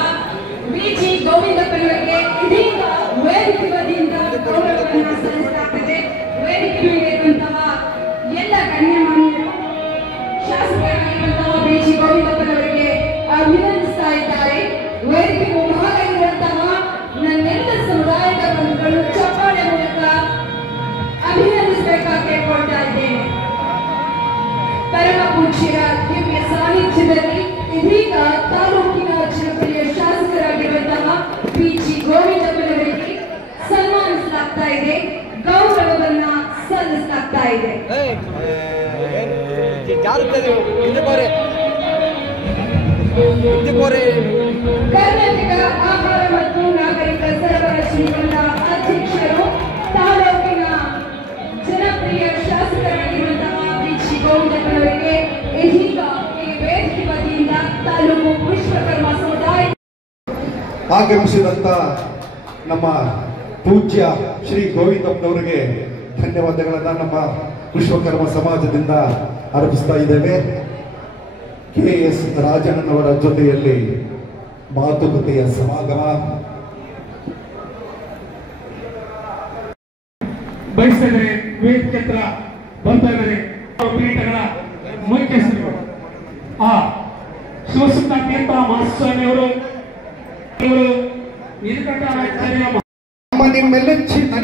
ಬಿಜಿ ಗೋವಿಂದಪ್ಪನವರಿಗೆ ಇದೀಗ ವೇದಿಕೆ ಬದಿಯಿಂದ ಗೌರವವನ್ನು ಸಲ್ಲಿಸಲಾಗುತ್ತದೆ. ವೇದಿಕೆ ಮೇಲಿರುವಂತಹ ಎಲ್ಲ ಗಣ್ಯಮಾನ್ಯರು ಶಾಸಕರಾಗಿರುವಂತಹ ಬಿಜಿ ಗೋವಿಂದಪ್ಪನವರಿಗೆ ಅಭಿನಂದಿಸ್ತಾ ಇದ್ದಾರೆ. ವೇದಿಕೆ ಮುಂಭಾಗ ಇರುವಂತಹ ನನ್ನೆಲ್ಲ ಸಮುದಾಯದ ಬಂಧುಗಳು ಚಪ್ಪಾಳೆ ಮೂಲಕ ಅಭಿನಂದಿಸಬೇಕಾಗಿ ಕೇಳ್ಕೊಳ್ತಾ ಇದ್ದೇನೆ. ಪರಮ ಪೂಜ್ಯರ ದಿವ್ಯ ಸಾನ್ನಿಧ್ಯದಲ್ಲಿ ಇದೀಗ ತಾಲೂಕಿನ ಜನಪ್ರಿಯ ಶಾಸಕರಾಗಿರುವಂತಹ ಬಿಜಿ ಗೋವಿಂದಪ್ಪನವರಿಗೆ ಸನ್ಮಾನಿಸಲಾಗ್ತಾ ಇದೆ, ಗೌರವವನ್ನ ಸಲ್ಲಿಸಲಾಗ್ತಾ ಇದೆ. ಕರ್ನಾಟಕ ಆಹಾರ ಮತ್ತು ನಾಗರಿಕ ಸರಬರಾಜು ನಿಗಮದ ಅಧ್ಯಕ್ಷರು, ತಾಲೂಕಿನ ಜನಪ್ರಿಯ ಶಾಸಕರಾಗಿರುವಂತಹ ಬಿಜಿ ಗೋವಿಂದಪ್ಪನವರಿಗೆ ಇದೀಗ ಈ ವೇದಿಕೆ ವತಿಯಿಂದ ತಾಲೂಕು ವಿಶ್ವಕರ್ಮ ಸಮುದಾಯ ಆಗಮಿಸಿದಂತ ನಮ್ಮ ಪೂಜ್ಯ ಶ್ರೀ ಗೋವಿಂದಪ್ಪನವರಿಗೆ ಧನ್ಯವಾದಗಳನ್ನ ನಮ್ಮ ವಿಶ್ವಕರ್ಮ ಸಮಾಜದಿಂದ ಅರ್ಪಿಸ್ತಾ ಇದ್ದೇವೆ. KS ರಾಜಣ್ಣನವರ ಜೊತೆಯಲ್ಲಿ ಮಾತುಕತೆಯ ಸಮಾಗಮ ಬಯಸಿದರೆ ವೇದಿಕೆ ಹತ್ರ ಬಂದರೆ ಪೀಠಗಳ ಮುಖ್ಯಸ್ಥರು ಶಿವಸುತ್ತ ತೀರ್ಥ ಮಹಾಸ್ವಾಮಿಯವರು ನಮ್ಮ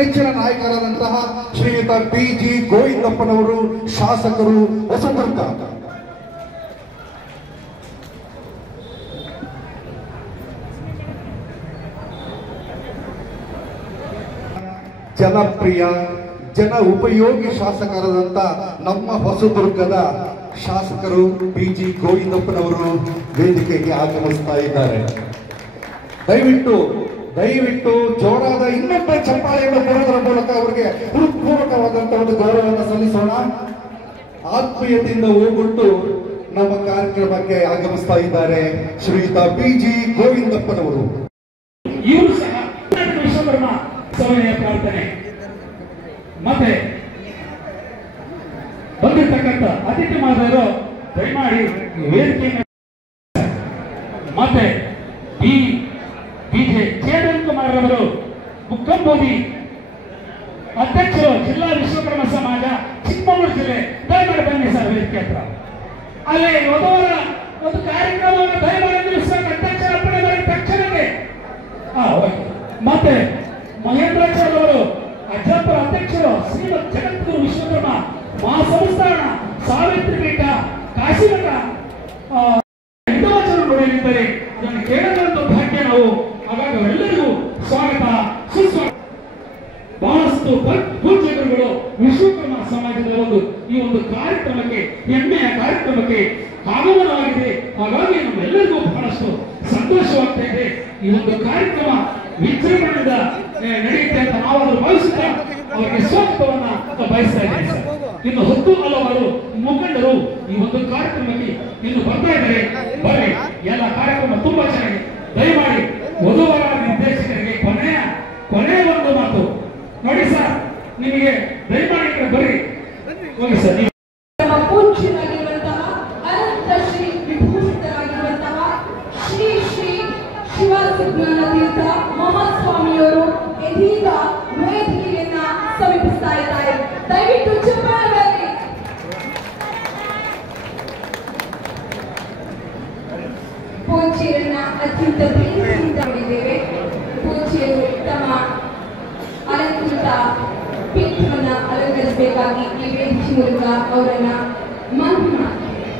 ನೆಚ್ಚಿನ ನಾಯಕರಾದಂತಹ ಶ್ರೀಯುತ ಬಿಜಿ ಗೋವಿಂದಪ್ಪನವರು ಶಾಸಕರು ಹೊಸದುರ್ಗ. ಜನಪ್ರಿಯ ಜನ ಉಪಯೋಗಿ ಶಾಸಕರಾದಂತ ನಮ್ಮ ಹೊಸದುರ್ಗದ ಶಾಸಕರು ಬಿಜಿ ಗೋವಿಂದಪ್ಪನವರು ವೇದಿಕೆಗೆ ಆಗಮಿಸ್ತಾ ಇದ್ದಾರೆ. ದಯವಿಟ್ಟು ಜೋರಾದ ಇನ್ನೊಬ್ಬ ಚಪ್ಪಾಳೆಯನ್ನು ಕೊಡುವುದರ ಮೂಲಕ ಅವರಿಗೆ ಹೃತ್ಪೂರ್ವಕವಾದಂತಹ ಒಂದು ಗೌರವವನ್ನು ಸಲ್ಲಿಸೋಣ. ಆತ್ಮೀಯತೆಯಿಂದ ಹೋಗ್ಬಿಟ್ಟು ನಮ್ಮ ಕಾರ್ಯಕ್ರಮಕ್ಕೆ ಆಗಮಿಸ್ತಾ ಇದ್ದಾರೆ ಶ್ರೀಯುತ ಬಿಜಿ ಗೋವಿಂದಪ್ಪನವರು. ಇವರು ಸಹ ವಿಶ್ವಕರ್ಮ ಸಭೆಯ ಪ್ರಾರ್ಥನೆ ಮತ್ತೆ ಬಂದಿರತಕ್ಕಂಥ ಅತಿಥಿ ಮಾದವರು ದಯಮಾಡಿ ವೇದಿಕೆಯನ್ನು ಮತ್ತೆ ಬಿಜೆ ಚೇತನ್ ಕುಮಾರ್ ಅವರು ಮುಕ್ಕಂಬೋದಿ ಅಧ್ಯಕ್ಷರು ಜಿಲ್ಲಾ ವಿಶ್ವಕರ್ಮ ಸಮಾಜ ಚಿಕ್ಕಮಗಳೂರು ಜಿಲ್ಲೆ ದಯಮಾಡಿ ಬನ್ನಿ ಸರ್ ವೇದಿಕೆ ಹತ್ರ. ಅಲ್ಲಿ ಹೋದವರ ಒಂದು ಕಾರ್ಯಕ್ರಮವನ್ನು ದಯಮಾಡಿ ಅಧ್ಯಕ್ಷರ ಅಪ್ಪಣೆ ಮಾಡಿದ ತಕ್ಷಣಕ್ಕೆ ಮತ್ತೆ ಮಹೇಂದ್ರಾಚಾರ್ಯ ಅವರು ಅಜ್ಜಾಪುರ ಅಧ್ಯಕ್ಷರು ಶ್ರೀಮದ್ ಜಗದ್ಗುರು ವಿಶ್ವಕರ್ಮ ಮಹಾಸಂಸ್ಥಾನ ಸಾವಿತ್ರಿ ಪೀಠ ಕಾಶಿಮಠ ನೋಡಲಿದ್ದಾರೆ. ಅದನ್ನು ಕೇಳದಂತ ಭಾಗ್ಯ ನಾವು. ಹಾಗಾಗಿ ಅವರೆಲ್ಲರಿಗೂ ಸ್ವಾಗತ ಸುಸ್ವಾಗತ. ಬಹಳಷ್ಟು ಪೂಜ್ಯರುಗಳು ವಿಶ್ವಕರ್ಮ ಸಮಾಜದ ಈ ಒಂದು ಕಾರ್ಯಕ್ರಮಕ್ಕೆ ಹೆಮ್ಮೆಯ ಕಾರ್ಯಕ್ರಮಕ್ಕೆ ಆಗಮನವಾಗಿದೆ. ಹಾಗಾಗಿ ನಮ್ಮೆಲ್ಲರಿಗೂ ಬಹಳಷ್ಟು ಸಂತೋಷವಾಗ್ತಾ ಇದೆ. ಈ ಒಂದು ಕಾರ್ಯಕ್ರಮ ವಿಜೃಂಭಣೆಯಿಂದ ನಡೆಯುತ್ತೆ ಅಂತ ನಾವು ಭಾವಿಸುತ್ತಾ ಅವರಿಗೆ ಸ್ವಾಗತವನ್ನ ಬಯಸ್ತಾ ಇದ್ದೇವೆ ಸರ್. ಇನ್ನು 10 ಹಲವಾರು ಮುಖಂಡರು ಈ ಒಂದು ಕಾರ್ಯಕ್ರಮಕ್ಕೆ ಇನ್ನು ಬರ್ತಾ ಇದ್ದಾರೆ. ಬರ್ರಿ, ಎಲ್ಲ ಕಾರ್ಯಕ್ರಮ ತುಂಬಾ ಚೆನ್ನಾಗಿ. ದಯಮಾಡಿ ವಧುವರ ನಿರ್ದೇಶಕರಿಗೆ ಕೊನೆಯ ಒಂದು ಮಾತು ನೋಡಿ ಸರ್, ನಿಮಗೆ ದಯಮಾಡಿ ಬರ್ರಿ ಹೋಗಿ ಸರ್. ಸುಜ್ಞಾನ ತೀರ್ಥ ಮಹಾಸ್ವಾಮಿಯವರು ಇದೀಗ ವೇದಿಕೆಯನ್ನ ಸಮೀಪಿಸ್ತಾ ಇದ್ದಾರೆ. ದಯವಿಟ್ಟು ಚಪ್ಪಾಳೆ ಬರಲಿ. ಪೂಜ್ಯರನ್ನ ಅತ್ಯಂತ ಪ್ರೀತಿಯಿಂದ ನೋಡಿದ್ದೇವೆ. ಪೂಜ್ಯರು ತಮ್ಮ ಅಲಂಕೃತ ಪೀಠವನ್ನ ಅಲಂಕರಿಸಬೇಕಾಗಿ ಈ ವೇದಿಕೆ ಮೂಲಕ ಅವರನ್ನ ಮನವಿ ಮಾಡ್ತೇವೆ.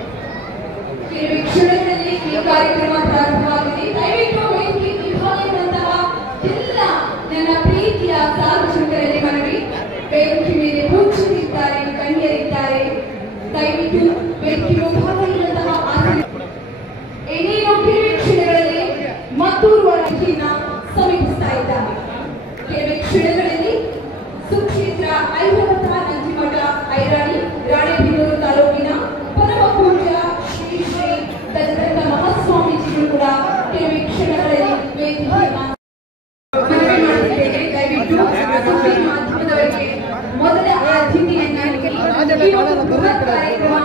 ಕೆಲವೇ ಕ್ಷಣಗಳಲ್ಲಿ ಈ ಕಾರ್ಯಕ್ರಮ ಪ್ರಾರಂಭವಾಗಿದೆ. ದಯವಿಟ್ಟು ವೇದಿಕೆ ವಿಭಾಗದಂತಹ ಎಲ್ಲ ನನ್ನ ಪ್ರೀತಿಯ ಸಾರ್ವಜನಿಕರಲ್ಲಿ ಮನವಿ, ವೇದಿಕೆ ಮೇಲೆ ಪೂಜ್ಯರಿದ್ದಾರೆ, ಗಣ್ಯರಿದ್ದಾರೆ. ದಯವಿಟ್ಟು ವೇದಿಕೆ ವಿಭಾಗದಂತಹ ಏನೇನೋ ಕೆಲವೇ ಕ್ಷಣಗಳಲ್ಲಿ ಮತ್ತೂರು ಅತಿಥಿಯನ್ನ ಸಮೀಪಿಸ್ತಾ ಇದ್ದಾರೆ. ಕೆಲವೇ ಕ್ಷಣಗಳಲ್ಲಿ ಸುಕ್ಷೇತ್ರ ಐವತ್ತ ನಂದಿಮಠ ಐರಾಣಿ ರಾಣೆಬೆನ್ನೂರು ತಾಲೂಕಿನ ಪರಮ ಪೂಜ್ಯ ಶ್ರೀ ಶ್ರೀ ದತ್ತದಂತ ಮಹಾಸ್ವಾಮೀಜಿಗಳು ಕೂಡ ಕೆಲವೇ ಕ್ಷಣಗಳಲ್ಲಿ ವೇದಿಕೆಯನ್ನ ಮನವಿ ಮಾಡುತ್ತಿದ್ದೇನೆ. ದಯವಿಟ್ಟು ಸುದ್ದಿ ಮಾಧ್ಯಮದವರಿಗೆ ಮೊದಲ ಅತಿಥಿಯನ್ನ ಈ ಒಂದು ಬೃಹತ್ ಕಾರ್ಯಕ್ರಮ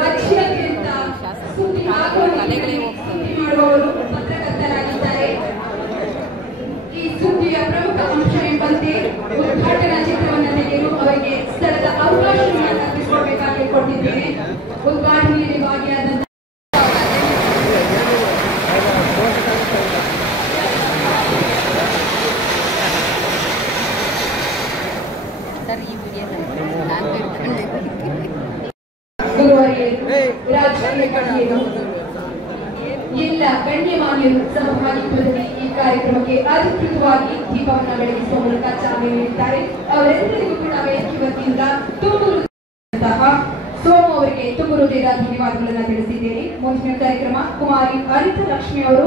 ರಾಜ್ಯಾದ್ಯಂತ ಸುದ್ದಿ ಮಾಡುವವರು ಪತ್ರಕರ್ತರಾಗಿದ್ದಾರೆ. ಈ ಸುದ್ದಿಯ ಪ್ರಮುಖ ಅಂಶ ಎಂಬಂತೆ ಉದ್ಘಾಟನಾ ಚಿತ್ರವನ್ನು ತೆಗೆಯಲು ಅವರಿಗೆ ಸ್ಥಳದ ಅವಕಾಶವನ್ನು ಕಲ್ಪಿಸಿಕೊಡಬೇಕಾಗಿ ಕೊಟ್ಟಿದ್ದೇನೆ. ಉದ್ಘಾಟನೆಯಲ್ಲಿ ಭಾಗಿಯಾದ ರಾಜಕೀಯ ಗಣ್ಯರು, ಎಲ್ಲ ಗಣ್ಯಮಾನ್ಯರು ಸಹಭಾಗಿತ್ವದಲ್ಲಿ ಈ ಕಾರ್ಯಕ್ರಮಕ್ಕೆ ಅಧಿಕೃತವಾಗಿ ದೀಪವನ್ನು ಬೆಳಗಿಸುವ ಮೂಲಕ ಚಾಲನೆ ನೀಡಿದ್ದಾರೆ. ಅವರೆಲ್ಲರಿಗೂ ಕೂಡ ವೇದಿಕೆ ವತಿಯಿಂದ ತುಂಬು ಸೋಮು ಅವರಿಗೆ ತುಂಬು ಹೃದಯದ ಧನ್ಯವಾದಗಳನ್ನು ತಿಳಿಸಿದ್ದೇನೆ. ಮುಂದಿನ ಕಾರ್ಯಕ್ರಮ ಕುಮಾರಿ ಅರಿತ ಲಕ್ಷ್ಮಿ ಅವರು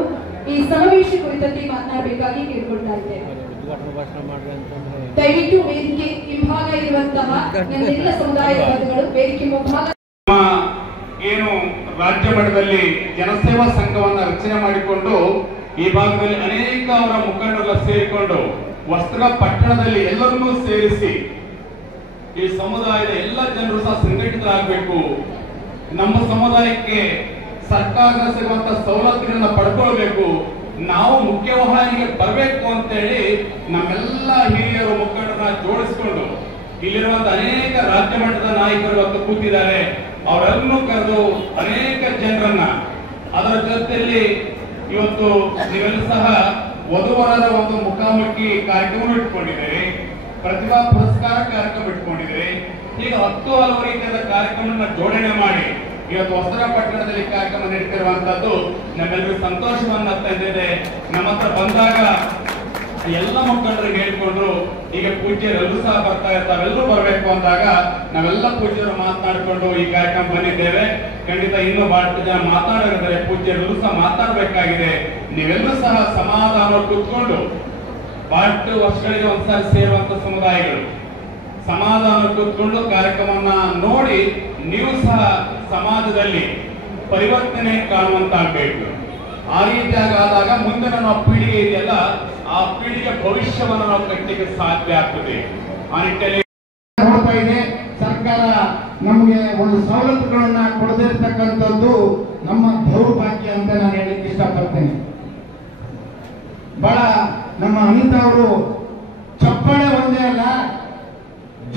ಈ ಸಮಾವೇಶ ಕುರಿತಂತೆ ಮಾತನಾಡಬೇಕಾಗಿ ಕೇಳಿಕೊಳ್ತಾ ಇದ್ದೇನೆ. ದಯವಿಟ್ಟು ವೇದಿಕೆ ವಿಭಾಗ ಇರುವಂತಹ ನನ್ನೆಲ್ಲ ಸಮುದಾಯದ ವರ್ಗಗಳು ವೇದಿಕೆ ಮುಂಭಾಗ ಏನು ರಾಜ್ಯ ಮಟ್ಟದಲ್ಲಿ ಜನಸೇವಾ ಸಂಘವನ್ನ ರಚನೆ ಮಾಡಿಕೊಂಡು ಈ ಭಾಗದಲ್ಲಿ ಅನೇಕ ಅವರ ಮುಖಂಡರೆಲ್ಲ ಸೇರಿಕೊಂಡು ವಸ್ತ್ರ ಪಟ್ಟಣದಲ್ಲಿ ಎಲ್ಲರನ್ನೂ ಸೇರಿಸಿ ಈ ಸಮುದಾಯದ ಎಲ್ಲ ಜನರು ಸಹ ಸಂಘಟಿತರಾಗಬೇಕು, ನಮ್ಮ ಸಮುದಾಯಕ್ಕೆ ಸರ್ಕಾರದಿಂದ ಸಿಗುವಂತಹ ಸವಲತ್ತುಗಳನ್ನ ಪಡ್ಕೊಳ್ಬೇಕು, ನಾವು ಮುಖ್ಯವಾಹಿನಿಗೆ ಬರಬೇಕು ಅಂತೇಳಿ ನಮ್ಮೆಲ್ಲ ಹಿರಿಯರು ಮುಖಂಡರನ್ನ ಜೋಡಿಸಿಕೊಂಡು ಇಲ್ಲಿರುವಂತಹ ಅನೇಕ ರಾಜ್ಯ ಮಟ್ಟದ ನಾಯಕರು ಇವತ್ತು ಕೂತಿದ್ದಾರೆ. ಅವರನ್ನು ಕರೆದು ಅನೇಕ ಜನರನ್ನ ಅದರ ಜೊತೆಯಲ್ಲಿ ಇವತ್ತು ನೀವೆಲ್ಲ ಸಹ ವಧುವರರ ಒಂದು ಮುಖಾಮುಖಿ ಕಾರ್ಯಕ್ರಮ ಇಟ್ಕೊಂಡಿದ್ದೀರಿ, ಪ್ರತಿಭಾ ಪುರಸ್ಕಾರ ಕಾರ್ಯಕ್ರಮ ಇಟ್ಕೊಂಡಿದ್ದೀರಿ. ಹೀಗೆ 10 ಹಲವು ರೀತಿಯಾದ ಕಾರ್ಯಕ್ರಮಗಳನ್ನ ಜೋಡಣೆ ಮಾಡಿ ಇವತ್ತು ಹೊಸರ ಪಟ್ಟಣದಲ್ಲಿ ಕಾರ್ಯಕ್ರಮ ನಡೀತಿರುವಂತದ್ದು ನಮ್ಮೆಲ್ಲರಿಗೂ ಸಂತೋಷವನ್ನ ತಂದಿದೆ. ನಮ್ಮ ಹತ್ರ ಬಂದಾಗ ಎಲ್ಲ ಮುಖಂಡರಿಗೆ ಹೇಳ್ಕೊಂಡ್ರು, ಈಗ ಪೂಜ್ಯರೆಲ್ಲರೂ ಸಹ ಬರ್ತಾ ಇರ್ತಾರೆ, ತಾವೆಲ್ಲರೂ ಬರಬೇಕು ಅಂದಾಗ ನಾವೆಲ್ಲ ಪೂಜ್ಯರು ಮಾತನಾಡಿಕೊಂಡು ಈ ಕಾರ್ಯಕ್ರಮ ಬಂದಿದ್ದೇವೆ. ಖಂಡಿತ ಇನ್ನೂ ಬಹಳಷ್ಟು ಜನ ಮಾತಾಡಿದರೆ ಪೂಜ್ಯರೆಲ್ಲರೂ ಸಹ ಮಾತಾಡಬೇಕಾಗಿದೆ. ನೀವೆಲ್ಲರೂ ಸಹ ಸಮಾಧಾನವಾಗಿ ಕೂತ್ಕೊಂಡು ಬಹಳಷ್ಟು ವರ್ಷಗಳಿಗೆ ಒಂದ್ಸಾರಿ ಸೇರುವಂತ ಸಮುದಾಯಗಳು ಸಮಾಧಾನ ಕೂತ್ಕೊಂಡು ಕಾರ್ಯಕ್ರಮವನ್ನ ನೋಡಿ ನೀವು ಸಹ ಸಮಾಜದಲ್ಲಿ ಪರಿವರ್ತನೆ ಕಾಣುವಂತಾಗಬೇಕು. ಆ ರೀತಿಯಾಗಿ ಆದಾಗ ಮುಂದೆ ನಮ್ಮ ಪೀಳಿಗೆ ಇದೆಯಲ್ಲ, ಆ ಪೀಳಿಗೆ ಭವಿಷ್ಯವನ್ನು ನಾವು ಕಟ್ಟಲಿಕ್ಕೆ ಸಾಧ್ಯ ಆಗ್ತದೆ. ಆ ನಿಟ್ಟಿನಲ್ಲಿ ನೋಡ್ತಾ ಇದೆ ಸರ್ಕಾರ ನಮಗೆ ಒಂದು ಸವಲತ್ತುಗಳನ್ನ ಕೊಡದಿರ್ತಕ್ಕಂಥದ್ದು ನಮ್ಮ ದೌರ್ಭಾಗ್ಯ ಅಂತ ನಾನು ಹೇಳಲಿಕ್ಕೆ ಇಷ್ಟಪಡ್ತೇನೆ. ಬಹಳ ನಮ್ಮ ಅನಿತಾ ಅವರು ಚಪ್ಪಾಳೆ ಒಂದೇ ಅಲ್ಲ,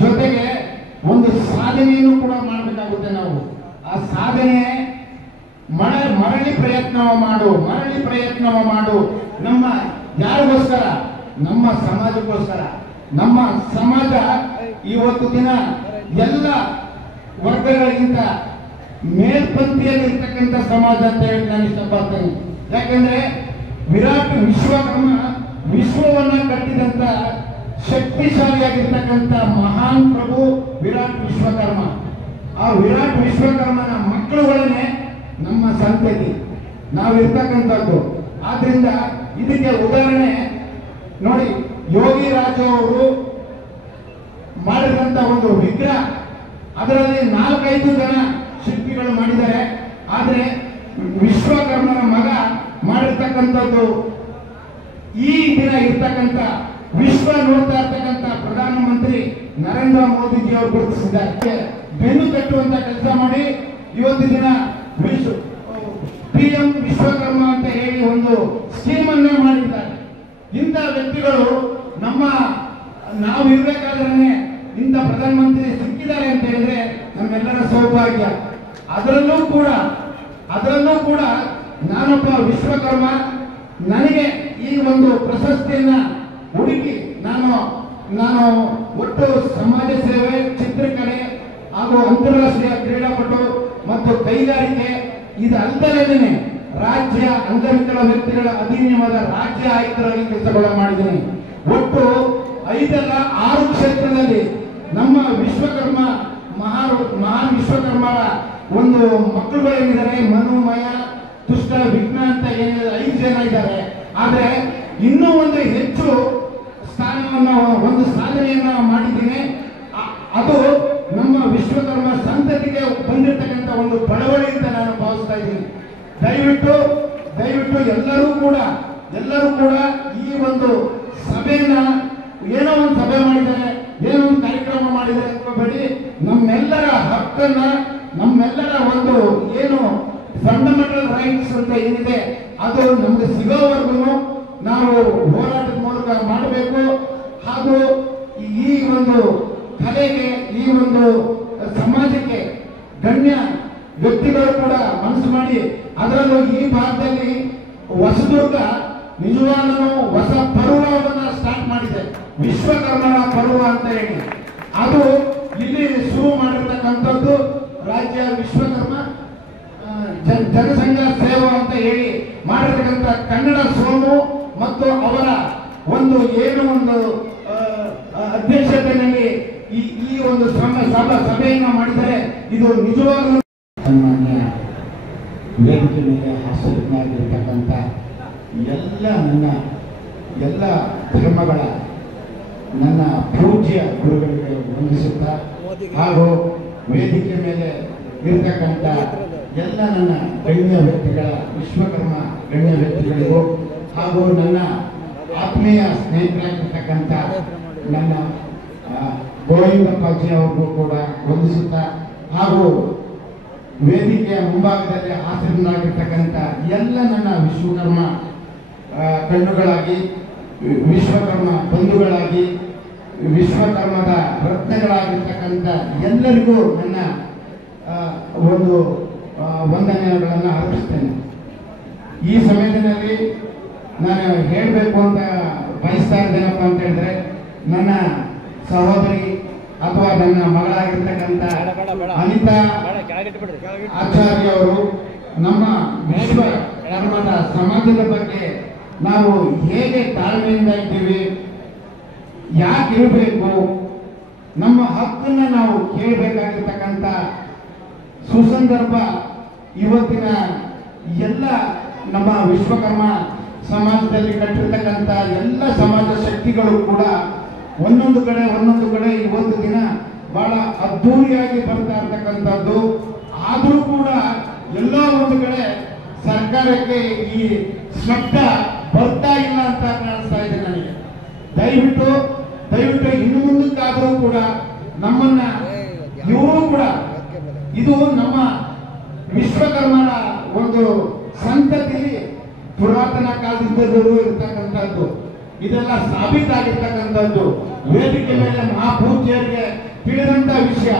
ಜೊತೆಗೆ ಒಂದು ಸಾಧನೆಯನ್ನು ಕೂಡ ಮಾಡಬೇಕಾಗುತ್ತೆ. ನಾವು ಆ ಸಾಧನೆ ಮರಳಿ ಪ್ರಯತ್ನವ ಮಾಡು. ನಮ್ಮ ಯಾರಿಗೋಸ್ಕರ? ನಮ್ಮ ಸಮಾಜಕ್ಕೋಸ್ಕರ. ನಮ್ಮ ಸಮಾಜ ಇವತ್ತು ದಿನ ಎಲ್ಲ ವರ್ಗಗಳಿಗಿಂತ ಮೇಲ್ಪಂಕ್ತಿಯಲ್ಲಿ ಇರ್ತಕ್ಕಂಥ ಸಮಾಜ ಅಂತ ಹೇಳಿ ನಾನು ಇಷ್ಟಪಡ್ತೇನೆ. ಯಾಕಂದ್ರೆ ವಿರಾಟ್ ವಿಶ್ವಕರ್ಮ ವಿಶ್ವವನ್ನ ಕಟ್ಟಿದಂತ ಶಕ್ತಿಶಾಲಿಯಾಗಿರ್ತಕ್ಕಂಥ ಮಹಾನ್ ಪ್ರಭು ವಿರಾಟ್ ವಿಶ್ವಕರ್ಮ. ಆ ವಿರಾಟ್ ವಿಶ್ವಕರ್ಮನ ಮಕ್ಕಳುಗಳನ್ನೇ ನಮ್ಮ ಸಂತತಿ ನಾವಿರ್ತಕ್ಕಂಥದ್ದು. ಆದ್ರಿಂದ ಇದಕ್ಕೆ ಉದಾಹರಣೆ ನೋಡಿ, ಯೋಗಿ ರಾಜು ಅವರು ಮಾಡಿದಂತ ಒಂದು ವಿಗ್ರಹ, ಅದರಲ್ಲಿ 4-5 ಜನ ಶಿಲ್ಪಿಗಳು ಮಾಡಿದ್ದಾರೆ. ಆದ್ರೆ ವಿಶ್ವಕರ್ಮನ ಮಗ ಮಾಡಿರ್ತಕ್ಕಂಥದ್ದು ಈ ದಿನ ಇರ್ತಕ್ಕಂಥ ವಿಶ್ವ ನೋಡ್ತಾ ಇರ್ತಕ್ಕಂಥ ಪ್ರಧಾನಮಂತ್ರಿ ನರೇಂದ್ರ ಮೋದಿಜಿ ಅವರು ಗುರುತಿಸಿದ್ದಾರೆ. ಬೆನ್ನು ತಟ್ಟುವಂತ ಕೆಲಸ ಮಾಡಿ ಇವತ್ತು ದಿನ PM ವಿಶ್ವಕರ್ಮ ಅಂತ ಹೇಳಿ ಒಂದು ಸ್ಕೀಮ್ ಅನ್ನ ಮಾಡಿದ್ದಾರೆ. ಇಂಥ ವ್ಯಕ್ತಿಗಳು ನಾವು ಇರ್ಬೇಕಾದ್ರೆ ಇಂಥ ಪ್ರಧಾನಮಂತ್ರಿ ಸಿಕ್ಕಿದ್ದಾರೆ ಅಂತ ಹೇಳಿದ್ರೆ ನಮ್ಮೆಲ್ಲರ ಸೌಭಾಗ್ಯ. ಅದರಲ್ಲೂ ಕೂಡ ನಾನೊಬ್ಬ ವಿಶ್ವಕರ್ಮ, ನನಗೆ ಈ ಒಂದು ಪ್ರಶಸ್ತಿಯನ್ನ ಹುಡುಕಿ ನಾನು ಒಟ್ಟು ಸಮಾಜ ಸೇವೆ, ಚಿತ್ರಕಲೆ ಹಾಗೂ ಅಂತಾರಾಷ್ಟ್ರೀಯ ಕ್ರೀಡಾಪಟು ಮತ್ತು ಕೈಗಾರಿಕೆ ಇದಲ್ಲದೇನೆ ರಾಜ್ಯ ಅಂಗವಿಕಲ ವ್ಯಕ್ತಿಗಳ ಅಧಿನಿಯಮದ ರಾಜ್ಯ ಆಯುಕ್ತರಾಗಿ ಕೆಲಸಗಳನ್ನು ಮಾಡಿದ್ದೀನಿ. ಒಟ್ಟು 5-6 ಕ್ಷೇತ್ರದಲ್ಲಿ ನಮ್ಮ ವಿಶ್ವಕರ್ಮ ಮಹಾನ್ ವಿಶ್ವಕರ್ಮರ ಒಂದು ಮಕ್ಕಳುಗಳೇನಿದ್ದಾರೆ, ಮನುಮಯ, ತುಷ್ಟ, ವಿಘ್ನ ಅಂತ ಏನಿದೆ 5 ಜನ ಇದ್ದಾರೆ. ಆದ್ರೆ ಇನ್ನೂ ಒಂದು ಹೆಚ್ಚು ಸ್ಥಾನವನ್ನು, ಒಂದು ಸಾಧನೆಯನ್ನ ಮಾಡಿದ್ದೀನಿ. ಅದು ನಮ್ಮ ವಿಶ್ವಕರ್ಮ ಸಂತತಿಗೆ ಬಂದಿರತಕ್ಕಂಥ ಒಂದು ಬಡವಳಿ ಅಂತ ನಾನು ಭಾವಿಸ್ತಾ ಇದ್ದೀನಿ. ದಯವಿಟ್ಟು ಎಲ್ಲರೂ ಕೂಡ ಈ ಒಂದು ಸಭೆಯನ್ನ ಏನೋ ಒಂದು ಸಭೆ ಮಾಡಿದ್ದಾರೆ, ಏನೋ ಒಂದು ಕಾರ್ಯಕ್ರಮ ಮಾಡಿದ್ದಾರೆ ಅನ್ಕೋಬೇಡಿ. ನಮ್ಮೆಲ್ಲರ ಹಕ್ಕನ್ನ, ನಮ್ಮೆಲ್ಲರ ಒಂದು ಏನು ಫಂಡಮೆಂಟಲ್ ರೈಟ್ಸ್ ಅಂತ ಏನಿದೆ ಅದು ನಮ್ಗೆ ಸಿಗೋವರೆಗೂ ನಾವು ಹೋರಾಟದ ಮೂಲಕ ಮಾಡಬೇಕು. ಹಾಗೂ ಈ ಒಂದು ಕಲೆಗೆ, ಈ ಒಂದು ಸಮಾಜಕ್ಕೆ ಗಣ್ಯ ವ್ಯಕ್ತಿಗಳು ಕೂಡ ಮನಸ್ಸು ಮಾಡಿ, ಅದರಲ್ಲೂ ಈ ಭಾಗದಲ್ಲಿ ಹೊಸದುರ್ಗ ನಿಜವಾಗ್ಲೂ ಹೊಸ ಪರ್ವವನ್ನ ಸ್ಟಾರ್ಟ್ ಮಾಡಿದೆ, ವಿಶ್ವಕರ್ಮರ ಪರ್ವ ಅಂತ ಹೇಳಿ. ಅದು ಇಲ್ಲಿ ಶುರು ಮಾಡಿರ್ತಕ್ಕಂಥದ್ದು ರಾಜ್ಯ ವಿಶ್ವಕರ್ಮ ಜನಸಂಘ ಸೇವಾ ಅಂತ ಹೇಳಿ ಮಾಡಿರ್ತಕ್ಕಂಥ ಕನ್ನಡ ಸೋಮು ಮತ್ತು ಅವರ ಒಂದು ಅಧ್ಯಕ್ಷತೆಯಲ್ಲಿ ಈ ಒಂದು ಸಭೆಯನ್ನು ಮಾಡಿದರೆ ಇದು ನಿಜವಾಗ್ಲೂ ಸನ್ಮಾನ್ಯ ವೇದಿಕೆ ಮೇಲೆ ಹಾಸನಾಗಿರ್ತಕ್ಕಂಥ ಎಲ್ಲ ಧರ್ಮಗಳ ನನ್ನ ಪೂಜ್ಯ ಗುರುಗಳಿಗೆ ವಂದಿಸುತ್ತಾ, ಹಾಗೂ ವೇದಿಕೆ ಮೇಲೆ ಇರತಕ್ಕಂಥ ಎಲ್ಲ ನನ್ನ ಗಣ್ಯ ವ್ಯಕ್ತಿಗಳ, ವಿಶ್ವಕರ್ಮ ಗಣ್ಯ ವ್ಯಕ್ತಿಗಳಿಗೂ, ಹಾಗೂ ನನ್ನ ಆತ್ಮೀಯ ಸ್ನೇಹಿತರಾಗಿರ್ತಕ್ಕಂಥ ನನ್ನ ಗೋವಿಂದಪ್ಪಾಜಿ ಅವ್ರಿಗೂ ಕೂಡ ವಂದಿಸುತ್ತಾ, ಹಾಗೂ ವೇದಿಕೆಯ ಮುಂಭಾಗದಲ್ಲಿ ಆಸೀನರಾಗಿರ್ತಕ್ಕಂಥ ಎಲ್ಲ ನನ್ನ ವಿಶ್ವಕರ್ಮ ಕಣ್ಣುಗಳಾಗಿ, ವಿಶ್ವಕರ್ಮ ಬಂಧುಗಳಾಗಿ, ವಿಶ್ವಕರ್ಮದ ರತ್ನಗಳಾಗಿರ್ತಕ್ಕಂಥ ಎಲ್ಲರಿಗೂ ನನ್ನ ಒಂದು ವಂದನೆಗಳನ್ನು ಅರ್ಪಿಸ್ತೇನೆ. ಈ ಸಮಯದಲ್ಲಿ ನಾನು ಹೇಳಬೇಕು ಅಂತ ಬಯಸ್ತಾ ಇದ್ದೇನಪ್ಪ ಅಂತ ಹೇಳಿದ್ರೆ, ನನ್ನ ಸಹೋದರಿ ಅಥವಾ ನನ್ನ ಮಗಳಾಗಿರ್ತಕ್ಕಂಥ ಅನಿತಾ ಆಚಾರ್ಯ ಅವರು ನಮ್ಮ ವಿಶ್ವಕರ್ಮದ ಸಮಾಜದ ಬಗ್ಗೆ ನಾವು ಹೇಗೆ ತಾಳ್ಮೆಯಿಂದ ಇದ್ದೀವಿ, ಯಾಕೆ ಇರಬೇಕು, ನಮ್ಮ ಹಕ್ಕನ್ನ ನಾವು ಕೇಳಬೇಕಾಗಿರ್ತಕ್ಕಂಥ ಸುಸಂದರ್ಭ ಇವತ್ತಿನ ಎಲ್ಲ ನಮ್ಮ ವಿಶ್ವಕರ್ಮ ಸಮಾಜದಲ್ಲಿ ಕಟ್ಟಿರ್ತಕ್ಕಂಥ ಎಲ್ಲ ಸಮಾಜ ಶಕ್ತಿಗಳು ಕೂಡ ಒಂದೊಂದು ಕಡೆ ಇವತ್ತು ದಿನ ಬಹಳ ಅದ್ಧೂರಿಯಾಗಿ ಬರ್ತಾ ಇರ್ತಕ್ಕಂಥದ್ದು. ಆದರೂ ಕೂಡ ಎಲ್ಲೋ ಒಂದು ಕಡೆ ಸರ್ಕಾರಕ್ಕೆ ಈ ಶಬ್ದ ಬರ್ತಾ ಇಲ್ಲ ಅಂತ ಕಾಣಿಸ್ತಾ ಇದೆ ನನಗೆ. ದಯವಿಟ್ಟು ಇನ್ನು ಮುಂದಕ್ಕಾದರೂ ಕೂಡ ನಮ್ಮನ್ನ ಇವರು ಕೂಡ, ಇದು ನಮ್ಮ ವಿಶ್ವಕರ್ಮರ ಒಂದು ಸಂತತಿಯಲ್ಲಿ ಪುರಾತನ ಕಾಲದಿಂದಲೂ ಇರ್ತಕ್ಕಂಥದ್ದು, ಇದೆಲ್ಲ ಸಾಬೀತಾಗಿರ್ತಕ್ಕಂಥದ್ದು. ವೇದಿಕೆ ಮೇಲೆ ಮಹಾಪೂಜ್ಯರಿಗೆ ತಿಳಿದಂತ ವಿಷಯ.